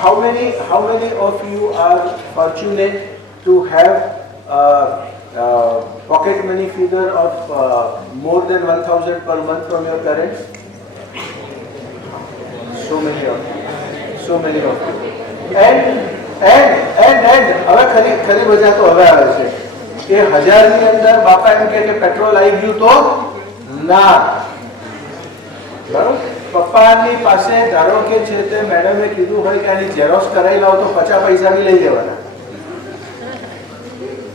How many of you are fortunate to have pocket money figure of more than 1,000 per month from your parents? So many of you. And હવે ખરી મજા તો હવે આવે છે કે 1000 ની અંદર બાપા એમ કે પેટ્રોલ આવી ગયું તો ના, બરાબર. પપ્પાની પાસે ધારો કે છે તે મેડમે કીધું હોય કે આની ઝેરોક્સ કરાવી લાવો તો 50 પૈસા બી લઈ લેવાના.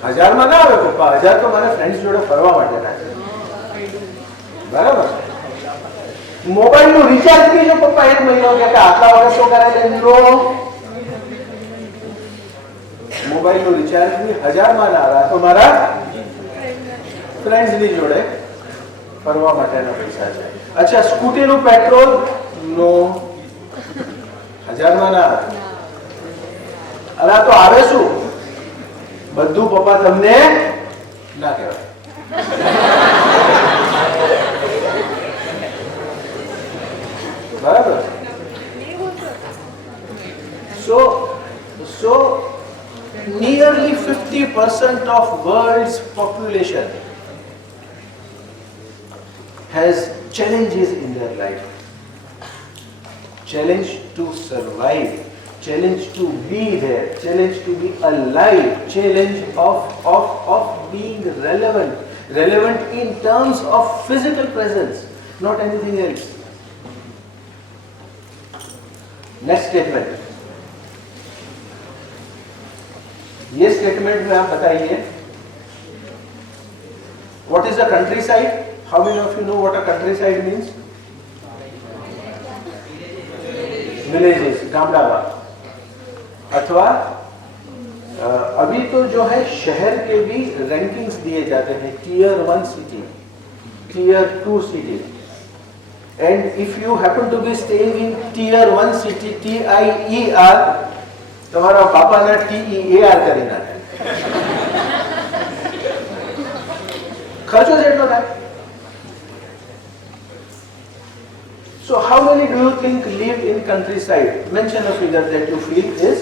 1000 માં ના આવે પપ્પા, 1000 તો મારા ફ્રેન્ડ્સ જોડે ફરવા માટેના છે, બરાબર. મોબાઈલ નું રિચાર્જ બી જો પપ્પા એક મહિનો કે આટલા વર્ષો કરાવી લો, મોબાઈલ નું રિચાર્જ બી 1000 માં ના આવે, તો મારા ફ્રેન્ડ્સ ની જોડે ફરવા માટેના પૈસા છે. અચ્છા, સ્કૂટી નું પેટ્રોલ નો 1000 માં ના આવે. અલા તો આવે શું? બધું પપ્પા તમને ના કહેવાય. બરાબર. So nearly 50% of world's population has challenges in their life. Challenge to survive, challenge to be there, challenge to be alive, challenge of being relevant in terms of physical presence, not anything else. Next statement. ये statement में आप बताइए, what is the countryside? How many of you know what a countryside means? Villages, गामडावा. अथवा अभी तो जो है शहर के भी रैंकिंग्स दिए जाते हैं, tier 1 city, tier 2 city, and if you happen to be staying in tier 1 city, TIER, તમારા બાપાના TEAR કરી નાખે. ખર્ચો જેટલો થાય. So how many do you think live in countryside? Mention a figure that you feel is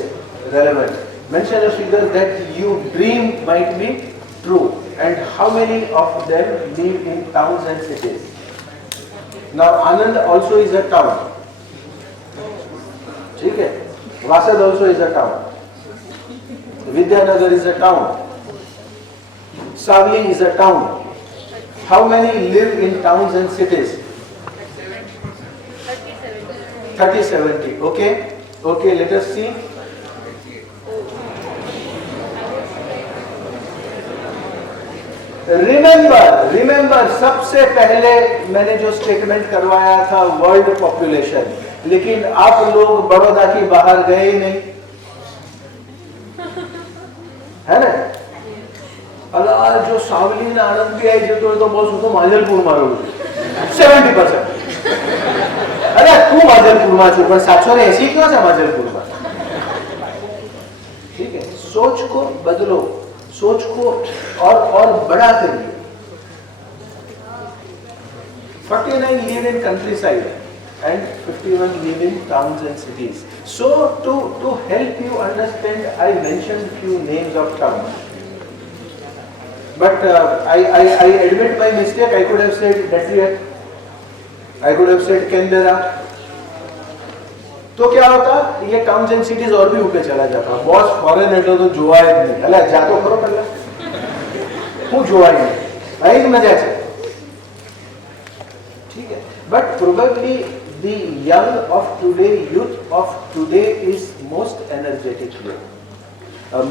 relevant. Mention a figure that you dream might be true. And how many of them live in towns and cities? Now Anand also is a town. ठीक है? Vasad also is a town. Vidyanagar is a town. Savli is a town. How many live in towns and cities? 30-70. Okay? Okay, let us see. Remember, सबसे पहले मैंने जो statement करवाया था world population, लेकिन आप लोग बड़ौदा की बाहर गए ही नहीं, है ना? अला जो सावली ने आनंद भी आई तो बॉस तो माजलपुर मारो 70%. अरे तू माजलपुर में छो, पर 780 क्यों है माजलपुर में? ठीक है, सोच को बदलो, सोच को और बड़ा करिए. 49 live in countryside and 51 live in towns and cities. So to help you understand, I mentioned few names of towns. But I admit my mistake. I could have said Detroit. I could have said Canberra. तो क्या होता, ये towns and cities और भी ऊपर चला जाता. Boss foreign એટલે તો જોવાય જ નહીં. એટલે જાતો ખરો પહેલા હું જોવાય નહીં. અહીં જ મજા છે. ठीक है. But probably the young of today, youth of today is most energetic youth,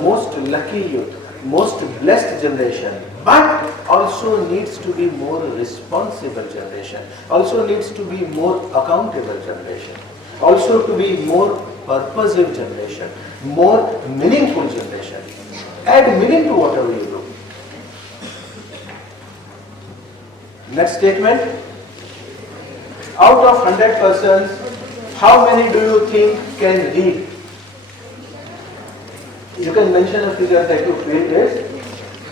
most lucky youth, most blessed generation, but also needs to be more responsible generation, also needs to be more accountable generation, also to be more purposive generation, more meaningful generation. Add meaning to whatever you do. Next statement. Out of 100 persons, how many do you think can read? You can mention a figure that you feel is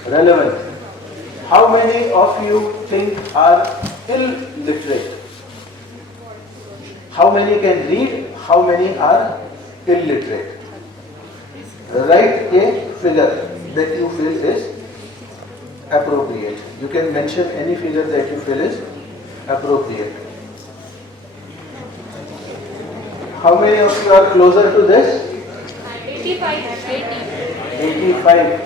relevant. How many of you think are illiterate? How many can read? How many are illiterate? Write a figure that you feel is appropriate. You can mention any figure that you feel is appropriate. How many of you are closer to this? 85. 85.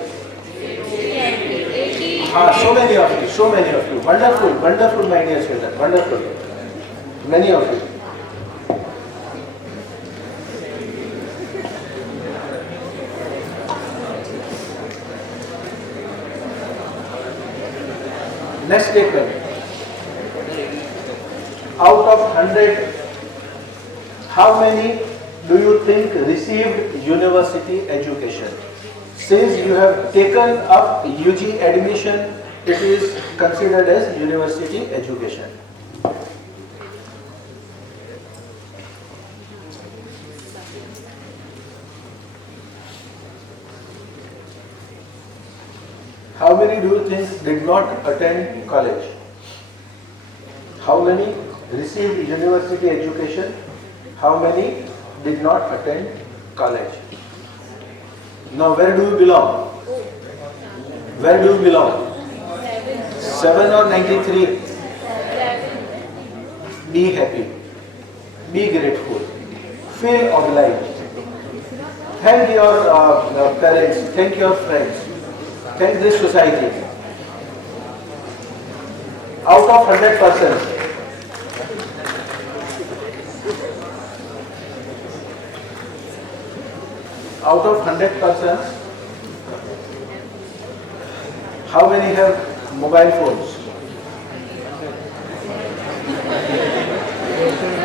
So many of you, so many of you. Wonderful, wonderful, my dear children. Wonderful. Many of you. Next statement. Out of 100, how many do you think received university education? Since you have taken up UG admission, it is considered as university education. How many do you think did not attend college? How many received university education? How many did not attend college? Now where do you belong? Where do you belong? 7 or 93? Be happy. Be grateful. Feel obliged. Thank your parents. Thank your friends. Thank this society. Out of 100%. Out of 100 persons, how many have mobile phones?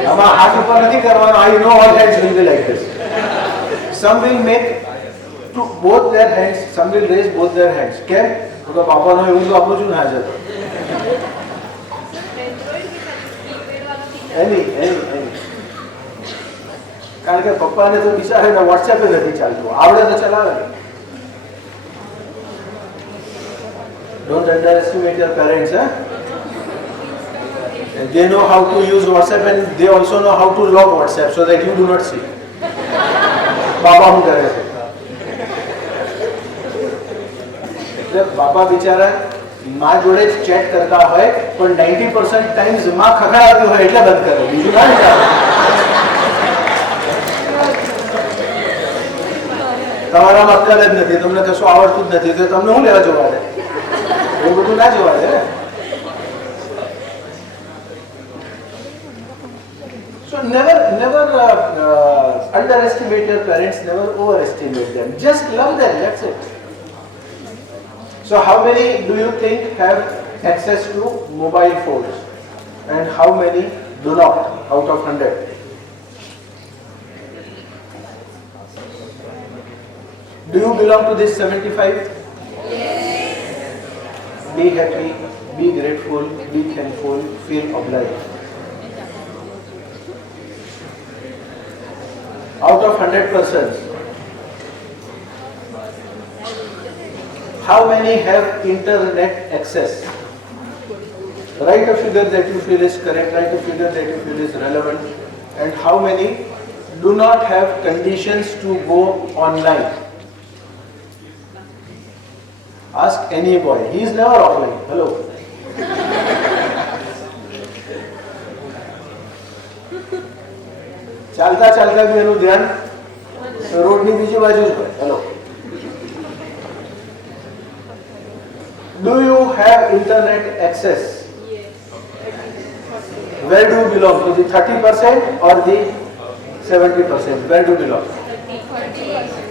I know all hands will be like this. Some will make to both their hands, some will raise both their hands. Can? Because Papa no use approach na haja. Any. કારણ કે પપ્પાને તો બિચારે WhatsApp નથી ચાલતું, આવડે તો ચલાવે. Don't underestimate your parents, huh? And they know how to use WhatsApp and they also know how to log WhatsApp so that you do not see. બાપા શું કરે છે? એટલે બાપા બિચારા માં જોડે જ ચેટ કરતા હોય પણ 90% ટાઈમ્સ માં ખખડાવતી હોય એટલે બંધ કરે, બીજું ના વિચારે. તમારામાં અક્કલ જ નથી, તમને કશું આવડતું જ નથી, તો તમને શું લેવા જોવા દે? એવું બધું ના જોવા દે ને. So never underestimate your parents, never overestimate them. Just love them, that's it. So how many do you think have access to mobile phones? And how many do not out of 100? Do you belong to this 75? Yes. Be happy, be grateful, be thankful, feel obliged. Out of 100 persons, how many have internet access? Write a figure that you feel is correct, write a figure that you feel is relevant, and how many do not have conditions to go online? Ask any boy, he is never offline. Hello. ચાલતા ચાલતા બી એનું ધ્યાન રોડની બીજી બાજુ જ હોય. Hello. Do you have internet access? Yes. Where do you belong? To the 30% or the 70%? Where do you belong? 30%.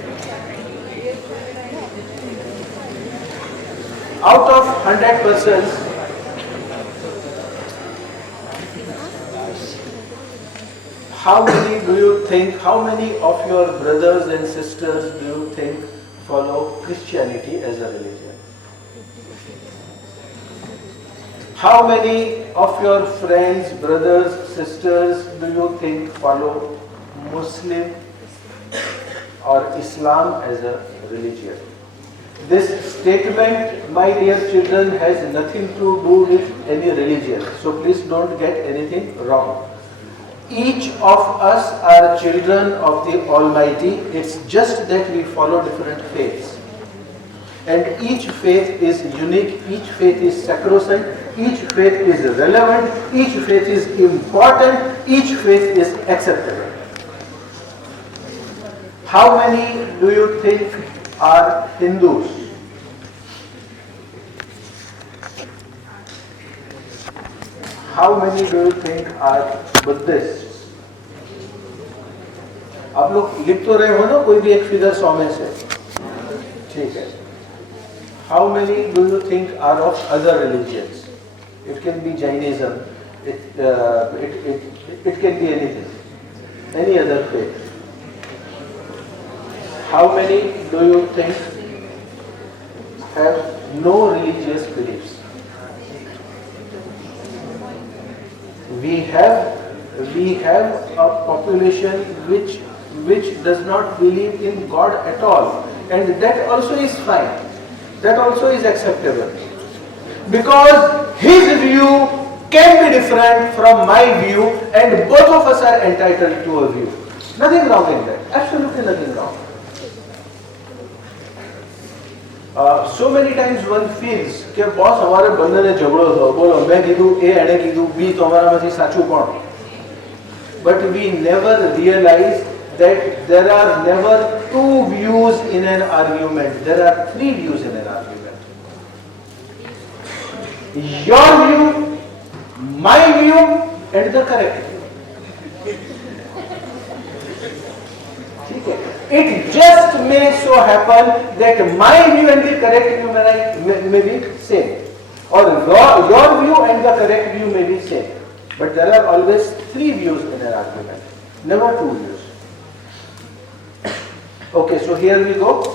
Out of 100 persons, how many do you think, how many of your brothers and sisters do you think follow Christianity as a religion? How many of your friends, brothers, sisters do you think follow Muslim or Islam as a religion? This statement, my dear children, has nothing to do with any religion. So please don't get anything wrong. Each of us are children of the Almighty. It's just that we follow different faiths. And each faith is unique, each faith is sacrosanct, each faith is relevant, each faith is important, each faith is acceptable. How many do you think are Hindus? How many do you think are Buddhists? आप लोग लिख तो रहे हो ना कोई भी एक फिगर 100 में से, ठीक है. How many do you think are of other religions? It can be Jainism, it can be anything, any other faith. How many do you think have no religious beliefs? We have a population which does not believe in God at all, and that also is fine. That also is acceptable, because his view can be different from my view, and both of us are entitled to a view. Nothing wrong in that. Absolutely nothing wrong. So many times one feels कि boss हमारे बंदे ने झगड़ो था, बोलो मैं कीधु A एने कीधु B तो हमारा मसी साचू कौन? But we never realize that there are never two views in an argument. There are three views in an argument. Your view, my view, and the correct view. It just may so happen that my view and the correct view may be same, or your view and the correct view may be same. But there are always three views in an argument, never two views. Okay, so here we go.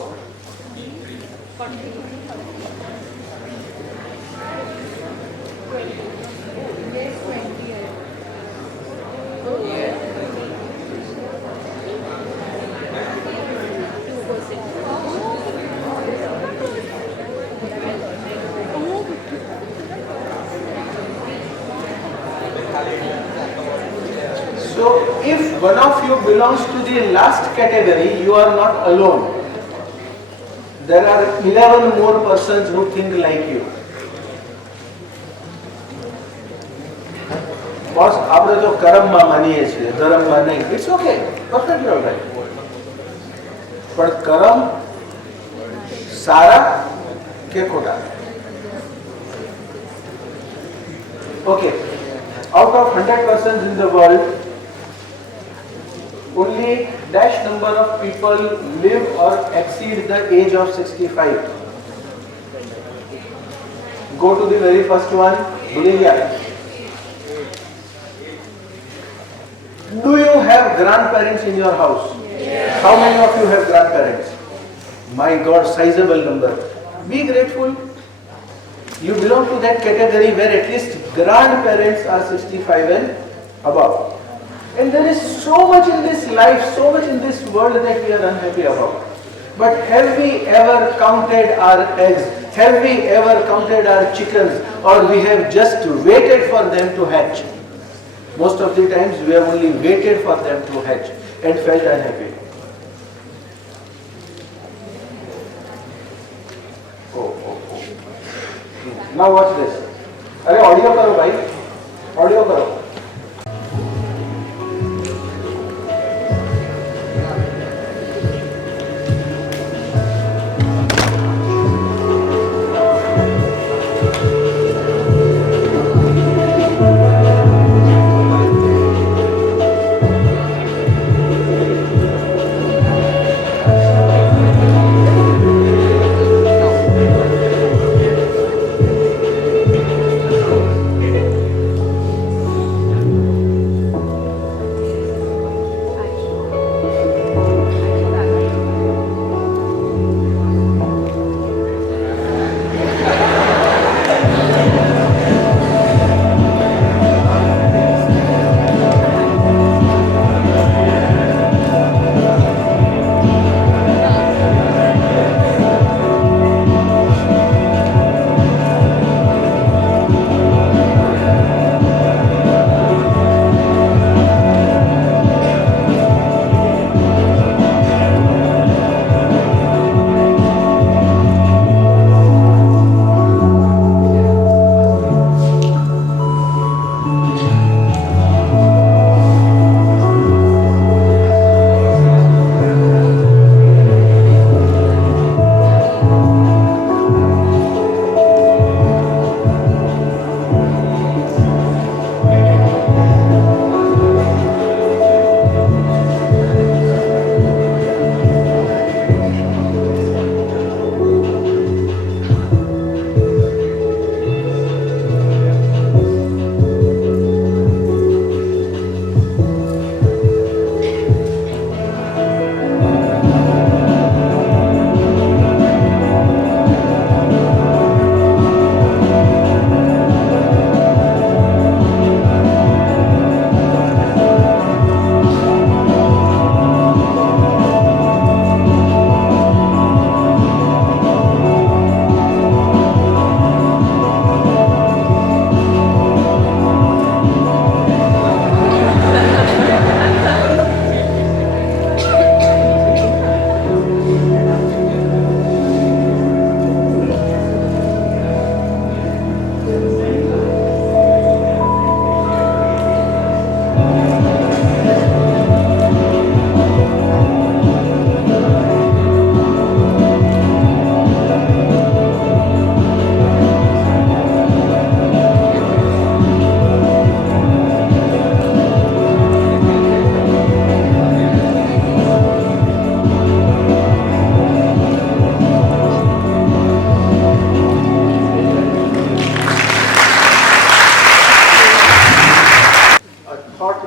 So if one of you belongs to the last category, you are not alone. There are 11 more persons who think like you. Boss, આપણે તો કર્મમાં માનીએ છીએ, ધર્મમાં નહીં. It's okay, perfectly alright. પણ કર્મ સારા કે ખોટા? Okay, out of 100 persons in the world, only dash number of people live or exceed the age of 65. Go to the very first one. Do you have grandparents in your house? Yes. How many of you have grandparents? My God, sizable number. Be grateful. You belong to that category where at least grandparents are 65 and above. And there is so much in this life, so much in this world that we are unhappy about. But have we ever counted our eggs? Have we ever counted our chickens? Or we have just waited for them to hatch? Most of the times we have only waited for them to hatch and felt unhappy. Oh. Now watch this. Arey audio karo bhai. Audio karo.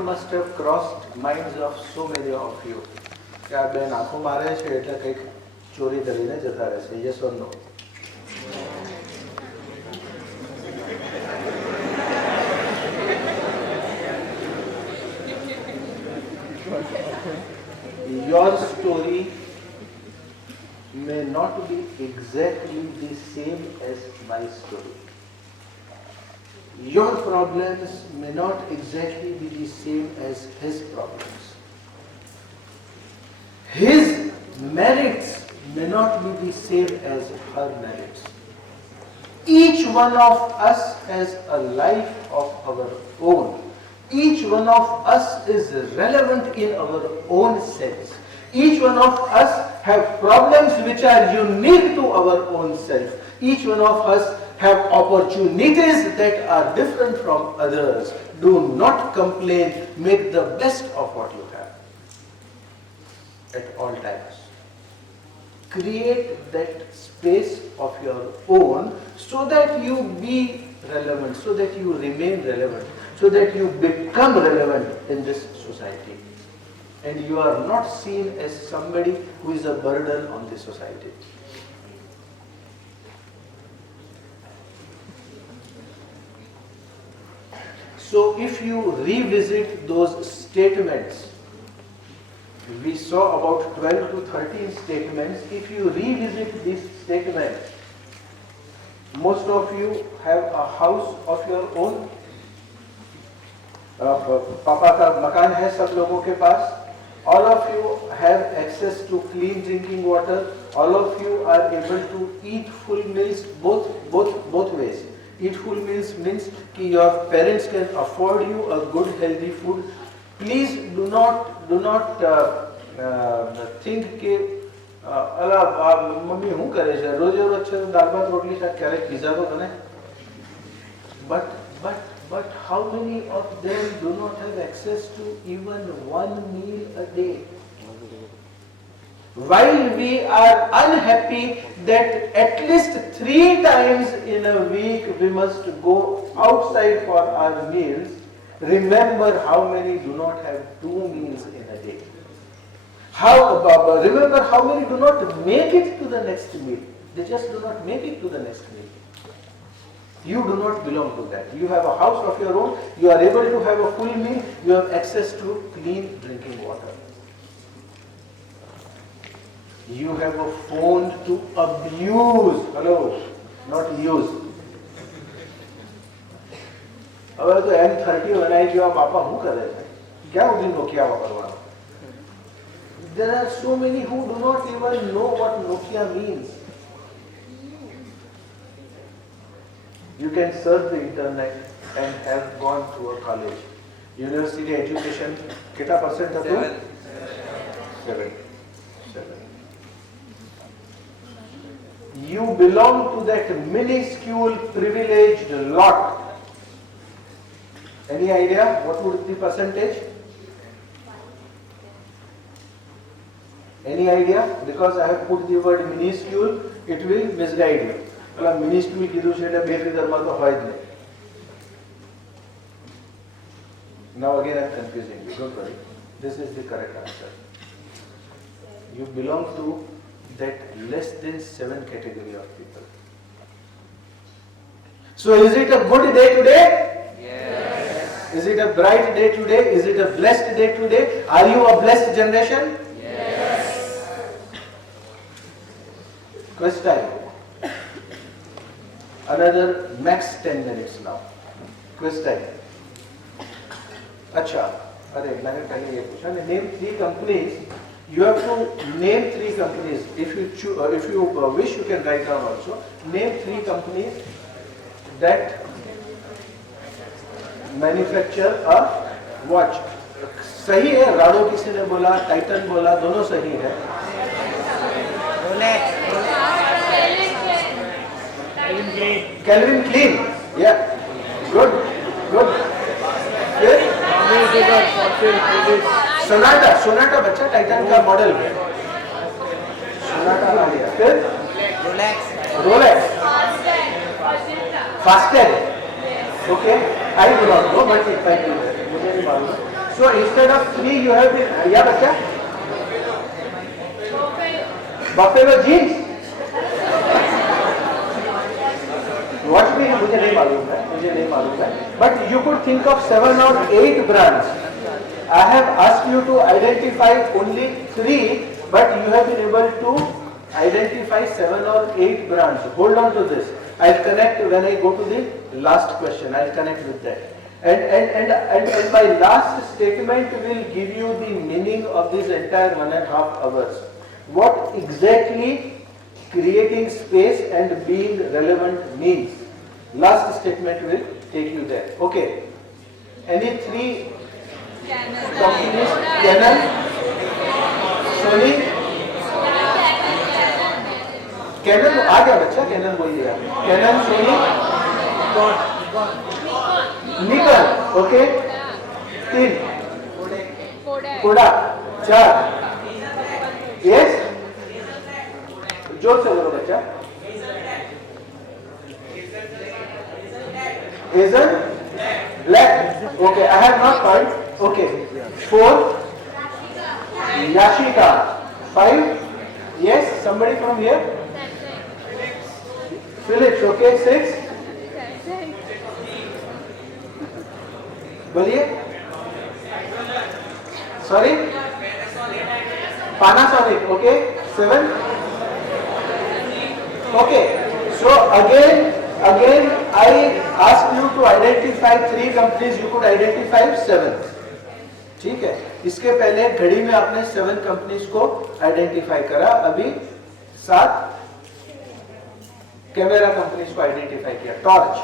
must have crossed minds of so many of you કે આ બેન આંખો મારે છે એટલે કંઈક ચોરી કરીને જતા રહેશે. Yes or no? Your story may not be exactly the same as my story. Your problems may not exactly be the same as his problems. His merits may not be the same as her merits. Each one of us has a life of our own. Each one of us is relevant in our own sense. Each one of us have problems which are unique to our own self. Each one of us have opportunities that are different from others. Do not complain. Make the best of what you have at all times. Create that space of your own so that you be relevant, so that you remain relevant, so that you become relevant in this society. And you are not seen as somebody who is a burden on the society. So if you revisit those statements, we saw about 12 to 13 statements. If you revisit these statements, most of you have a house of your own. पापा का मकान है सब लोगों के पास. All of you have access to clean drinking water. All of you are able to eat full meals both ways. Eat full meals means कि your parents can afford you a good healthy food. Please do not think कि अला mummy हूँ करे છે રોજ अच्छे दाल भात रोटली शाक क्यारेक पिज़्ज़ा तो बने. But how many of them do not have access to even one meal a day? While we are unhappy that at least 3 times in a week we must go outside for our meals, remember how many do not have 2 meals in a day. Remember how many do not make it to the next meal. They just do not make it to the next meal. You do not belong to that. You have a house of your own, you are able to have a full meal, you have access to clean drinking water. You have a phone to abuse. Hello, not use. હવે તો M30 બનાવી ગયો બાપા શું કરે છે ક્યાં સુધી નોકિયા વાપરવાનો There are so many who do not even know what Nokia means. You can search the internet and have gone to a college. University education, कितना percent था तू? 7. You belong to that minuscule privileged lot. Any idea what would be the percentage? Any idea? Because I have put the word minuscule, it will misguide you. એટલે minuscule કીધું છે એટલે બેફિકરમાં તો હોય જ નહીં. Now again I am confusing you. Don't worry. This is the correct answer. You belong to that less than 7 category of people. So is it a good day today? Yes. Is it a bright day today? Is it a blessed day today? Are you a blessed generation? Yes. Quiz time. Another max 10 minutes now. Quiz time. Acha. अरे मैंने पहले ये पूछा ना name 3 companies. You have to name 3 companies. If you wish, you can write down also. Name 3 companies that manufacture a watch. सही है. Rado किसी ने बोला, टाइटन बोला, दोनों सही है. Calvin Klein. Yeah. Good. फिर सोनाटा बच्चा टाइटन का मॉडल है. सोनाटा आ गया. फिर Rolex. फास्टेग. Okay. I do not know, but if I do, मुझे नहीं मालूम. So instead of 3, you have been. या बच्चा. Buffalo jeans. Watch me, मुझे नहीं मालूम है. But you could think of 7 or 8 brands. I have asked you to identify only 3, but you have been able to identify 7 or 8 brands. Hold on to this. I'll connect when I go to the last question. I'll connect with that. And my last statement will give you the meaning of this entire 1.5 hours. What exactly creating space and being relevant means. Last statement will take you there. Okay. Any 3 companies? Canon, Sony. Canon आ गया बच्चा. Canon बोलिएगा. Canon, Sony, Nikon. Okay. 3. Kodak. 4. Yes. जोर से बोलो बच्चा. Acer, black. Okay, I have not heard. Okay. 4. Yashica. 5. Yes, somebody from here. Philips. Okay. 6. बोलिए. Sorry. Panasonic. Okay. 7. Okay, so again I asked you to identify 3 companies, you could identify 7. ठीक है. इसके पहले घड़ी में आपने 7 कंपनीज को identify करा. अभी 7 कैमरा कंपनीज को आइडेंटिफाई किया. Torch,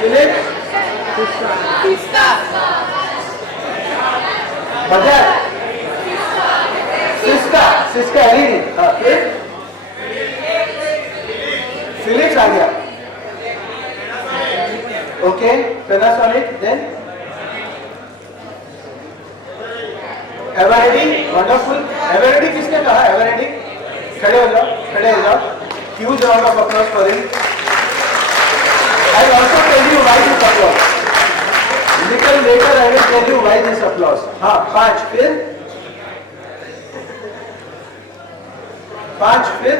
Philips, Bajaj, Syska LED. हाँ, फिर फिलिप्स आ गया. Okay. Panasonic. Then Eveready. Wonderful. Eveready किसने कहा? एवरेडी. खड़े हो जाओ. Huge round of applause for him. I also tell you why this applause. Little later I will tell you why this applause. हाँ, 5. फिर 5 फिर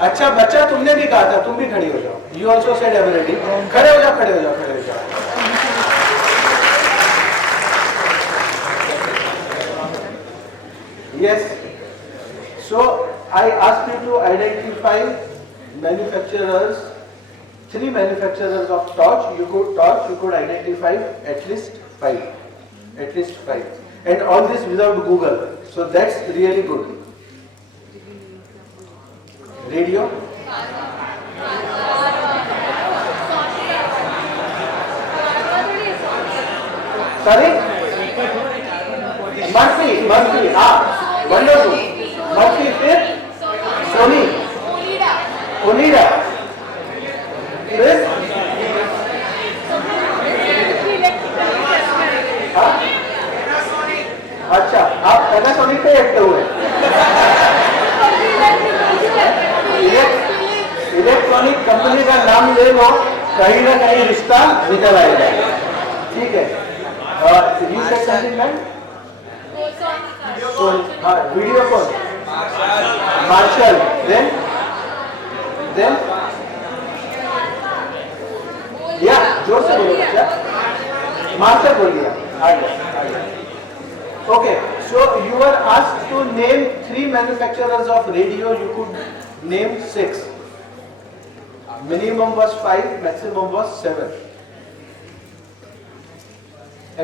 अच्छा बच्चा तुमने भी कहा था, तुम भी खड़ी हो जाओ. You also said everybody. खड़े हो जाओ, खड़े हो जाओ, खड़े हो जाओ. Yes. So I asked you to identify manufacturers, 3 manufacturers of torch. You could identify at least 5, and all this without Google. So that's really good. Radio. Sorry? Murphy, wonderful. Murphy फिर Sony, Onida, फिर अच्छा, आप Panasonic पे active हुए. Electronic company का नाम ले लो, कहीं ना कहीं रिश्ता निकल आएगा. ठीक है. Reset something ma'am. हाँ, वीडियो कॉल. मार्शल. देन या जोर से बोलो बच्चा. मार्शल बोल दिया. आ गया. Okay, so you were asked to name 3 manufacturers of radio. You could name 6. Minimum was 5, maximum was 7.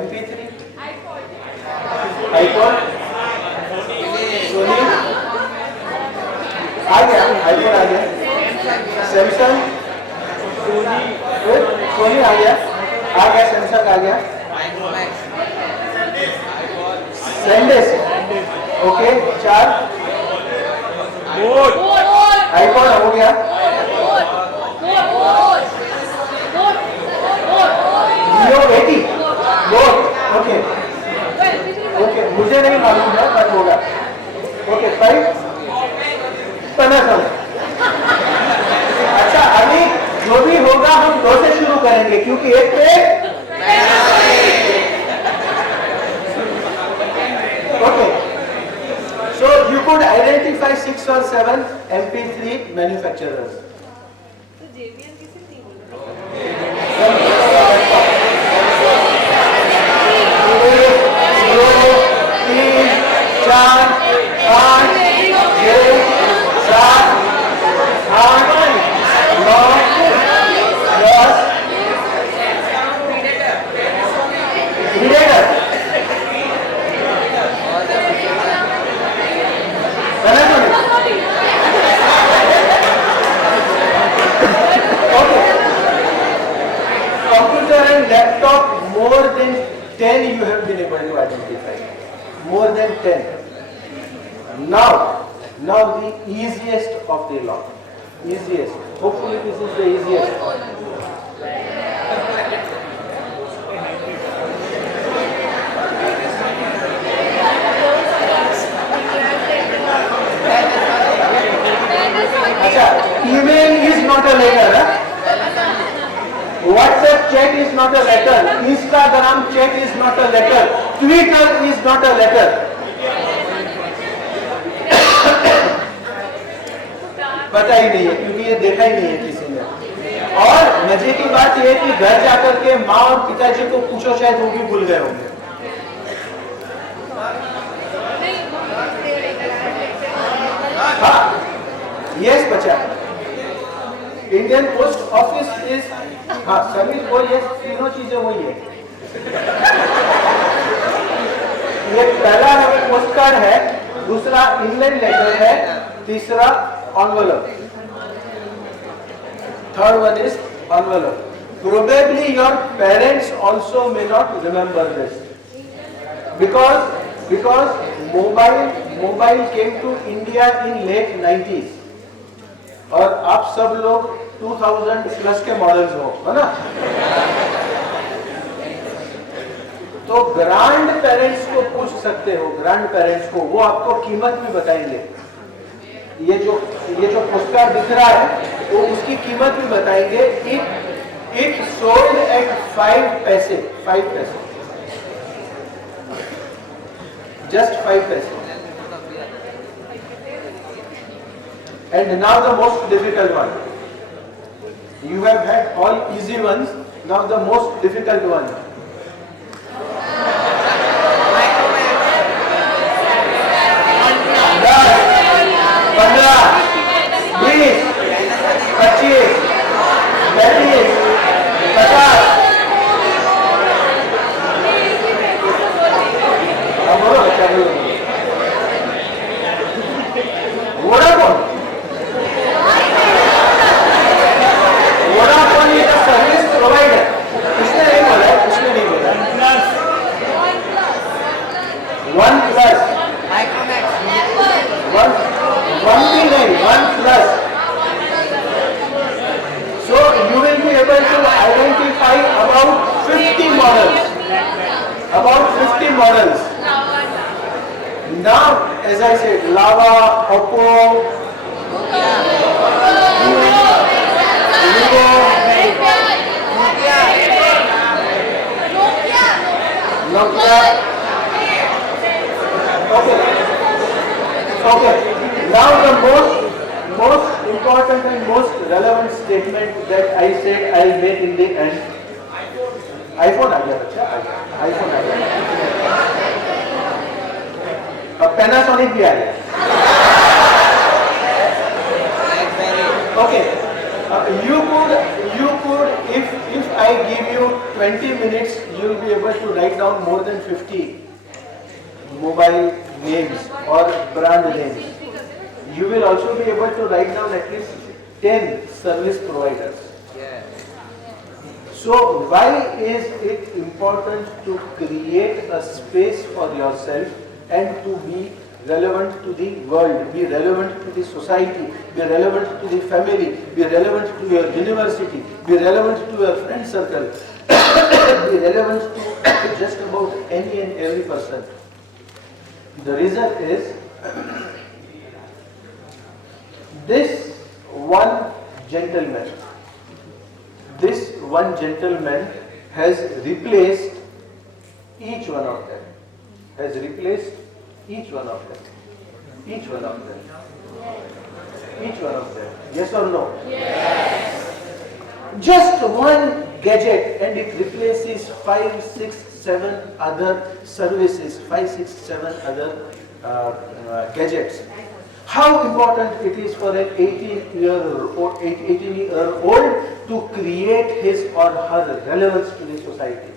MP3, iPod, Sony, आ गया, iPod आ गया, Samsung, Sony आ गया, Samsung आ गया, Sandisk, ओके, 4, iPod हो गया, Neo 80, ओके, मुझे नहीं मालूम है पर होगा. Okay, 5 Panasonic. अच्छा, अभी जो भी होगा हम 2 से शुरू करेंगे क्योंकि एक पे okay. So you could identify 6 or 7 MP3 manufacturers. Laptop, more than 10 you have been able to identify. More than 10. Now the easiest of the lot. Easiest. Hopefully this is the easiest. अच्छा, email is not a letter. Huh? WhatsApp chat is not a letter. Instagram chat is not a letter. Twitter is not a letter. पता ही नहीं है क्योंकि ये देखा ही नहीं है किसी ने. और मजे की बात ये है कि घर जाकर के माँ और पिताजी को पूछो, शायद वो भी भूल गए होंगे. हाँ, यस बच्चा. इंडियन पोस्ट ऑफिस इज, हाँ सर्विस वो, ये तीनों चीजें वही है. ये पहला पोस्ट कार्ड है, दूसरा इंग्लैंड लेटर है, तीसरा envelope, third one is envelope. Probably your parents also may not remember this because mobile came to India in late 90s और आप सब लोग 2000 प्लस के मॉडल्स हो, है ना. तो ग्रैंड पेरेंट्स को पूछ सकते हो, ग्रैंड पेरेंट्स को, वो आपको कीमत भी बताएंगे. ये जो पोस्टकार्ड दिख रहा है वो उसकी कीमत भी बताएंगे. इट सोल्ड एट 5 पैसे, जस्ट 5 पैसे. And now the most difficult one. You have had all easy ones, now the most difficult one. पंद्रह, बीस, पच्चीस, 35, 50. अब बोलो बच्चा बोलो. Vodafone. Vodafone is a service provider. किसने नहीं बोला? किसने नहीं बोला? One plus. One भी नहीं, one plus. So you will be able to identify about 50 models. About 50 models. Now, as I said, Lava, Oppo, Vivo, Nokia. Okay. Now the most important and most relevant statement that I said I'll make in the end. iPhone आ गया बच्चा, iPhone आ गया. अब Panasonic भी आ गया. Okay. You could if I give you 20 minutes, you'll be able to write down more than 50 mobile names or brand names. You will also be able to write down at least 10 service providers. So why is it important to create a space for yourself and to be relevant to the world, be relevant to the society, be relevant to the family, be relevant to your university, be relevant to your friend circle, be relevant to just about any and every person? The reason is this one gentleman has replaced each one of them. Each one of them. Yes or no? Yes. Just one gadget and it replaces 5, 6, 7 other services, 5, 6, 7 other gadgets. How important it is for an 18-year-old to create his or her relevance to the society,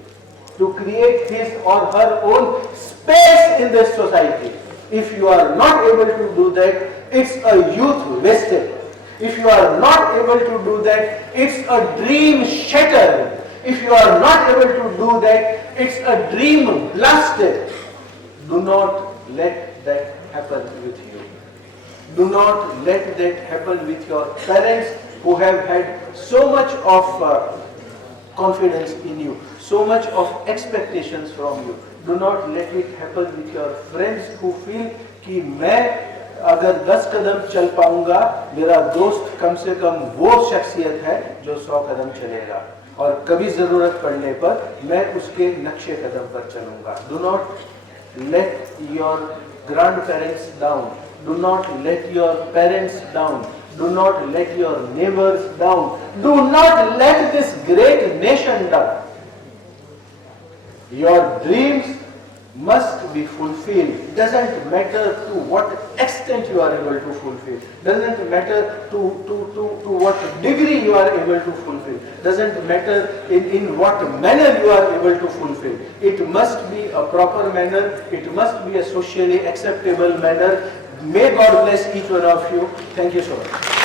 to create his or her own space in this society. If you are not able to do that, it's a youth wasted. If you are not able to do that, it's a dream shattered. If you are not able to do that, it's a dream blasted. Do not let that happen with you. Do not let that happen with your parents who have had so much of confidence in you, so much of expectations from you. Do not let it happen with your friends who feel कि मैं अगर 10 कदम चल पाऊंगा, मेरा दोस्त कम से कम वो शख्सियत है जो 100 कदम चलेगा और कभी जरूरत पड़ने पर मैं उसके नक्शे कदम पर चलूंगा. Do not let your grandparents down. Do not let your parents down. Do not let your neighbors down. Do not let this great nation down. Your dreams must be fulfilled. Doesn't matter to what extent you are able to fulfill. Doesn't matter to what degree you are able to fulfill. Doesn't matter in what manner you are able to fulfill. It must be a proper manner. It must be a socially acceptable manner. May God bless each one of you. Thank you so much.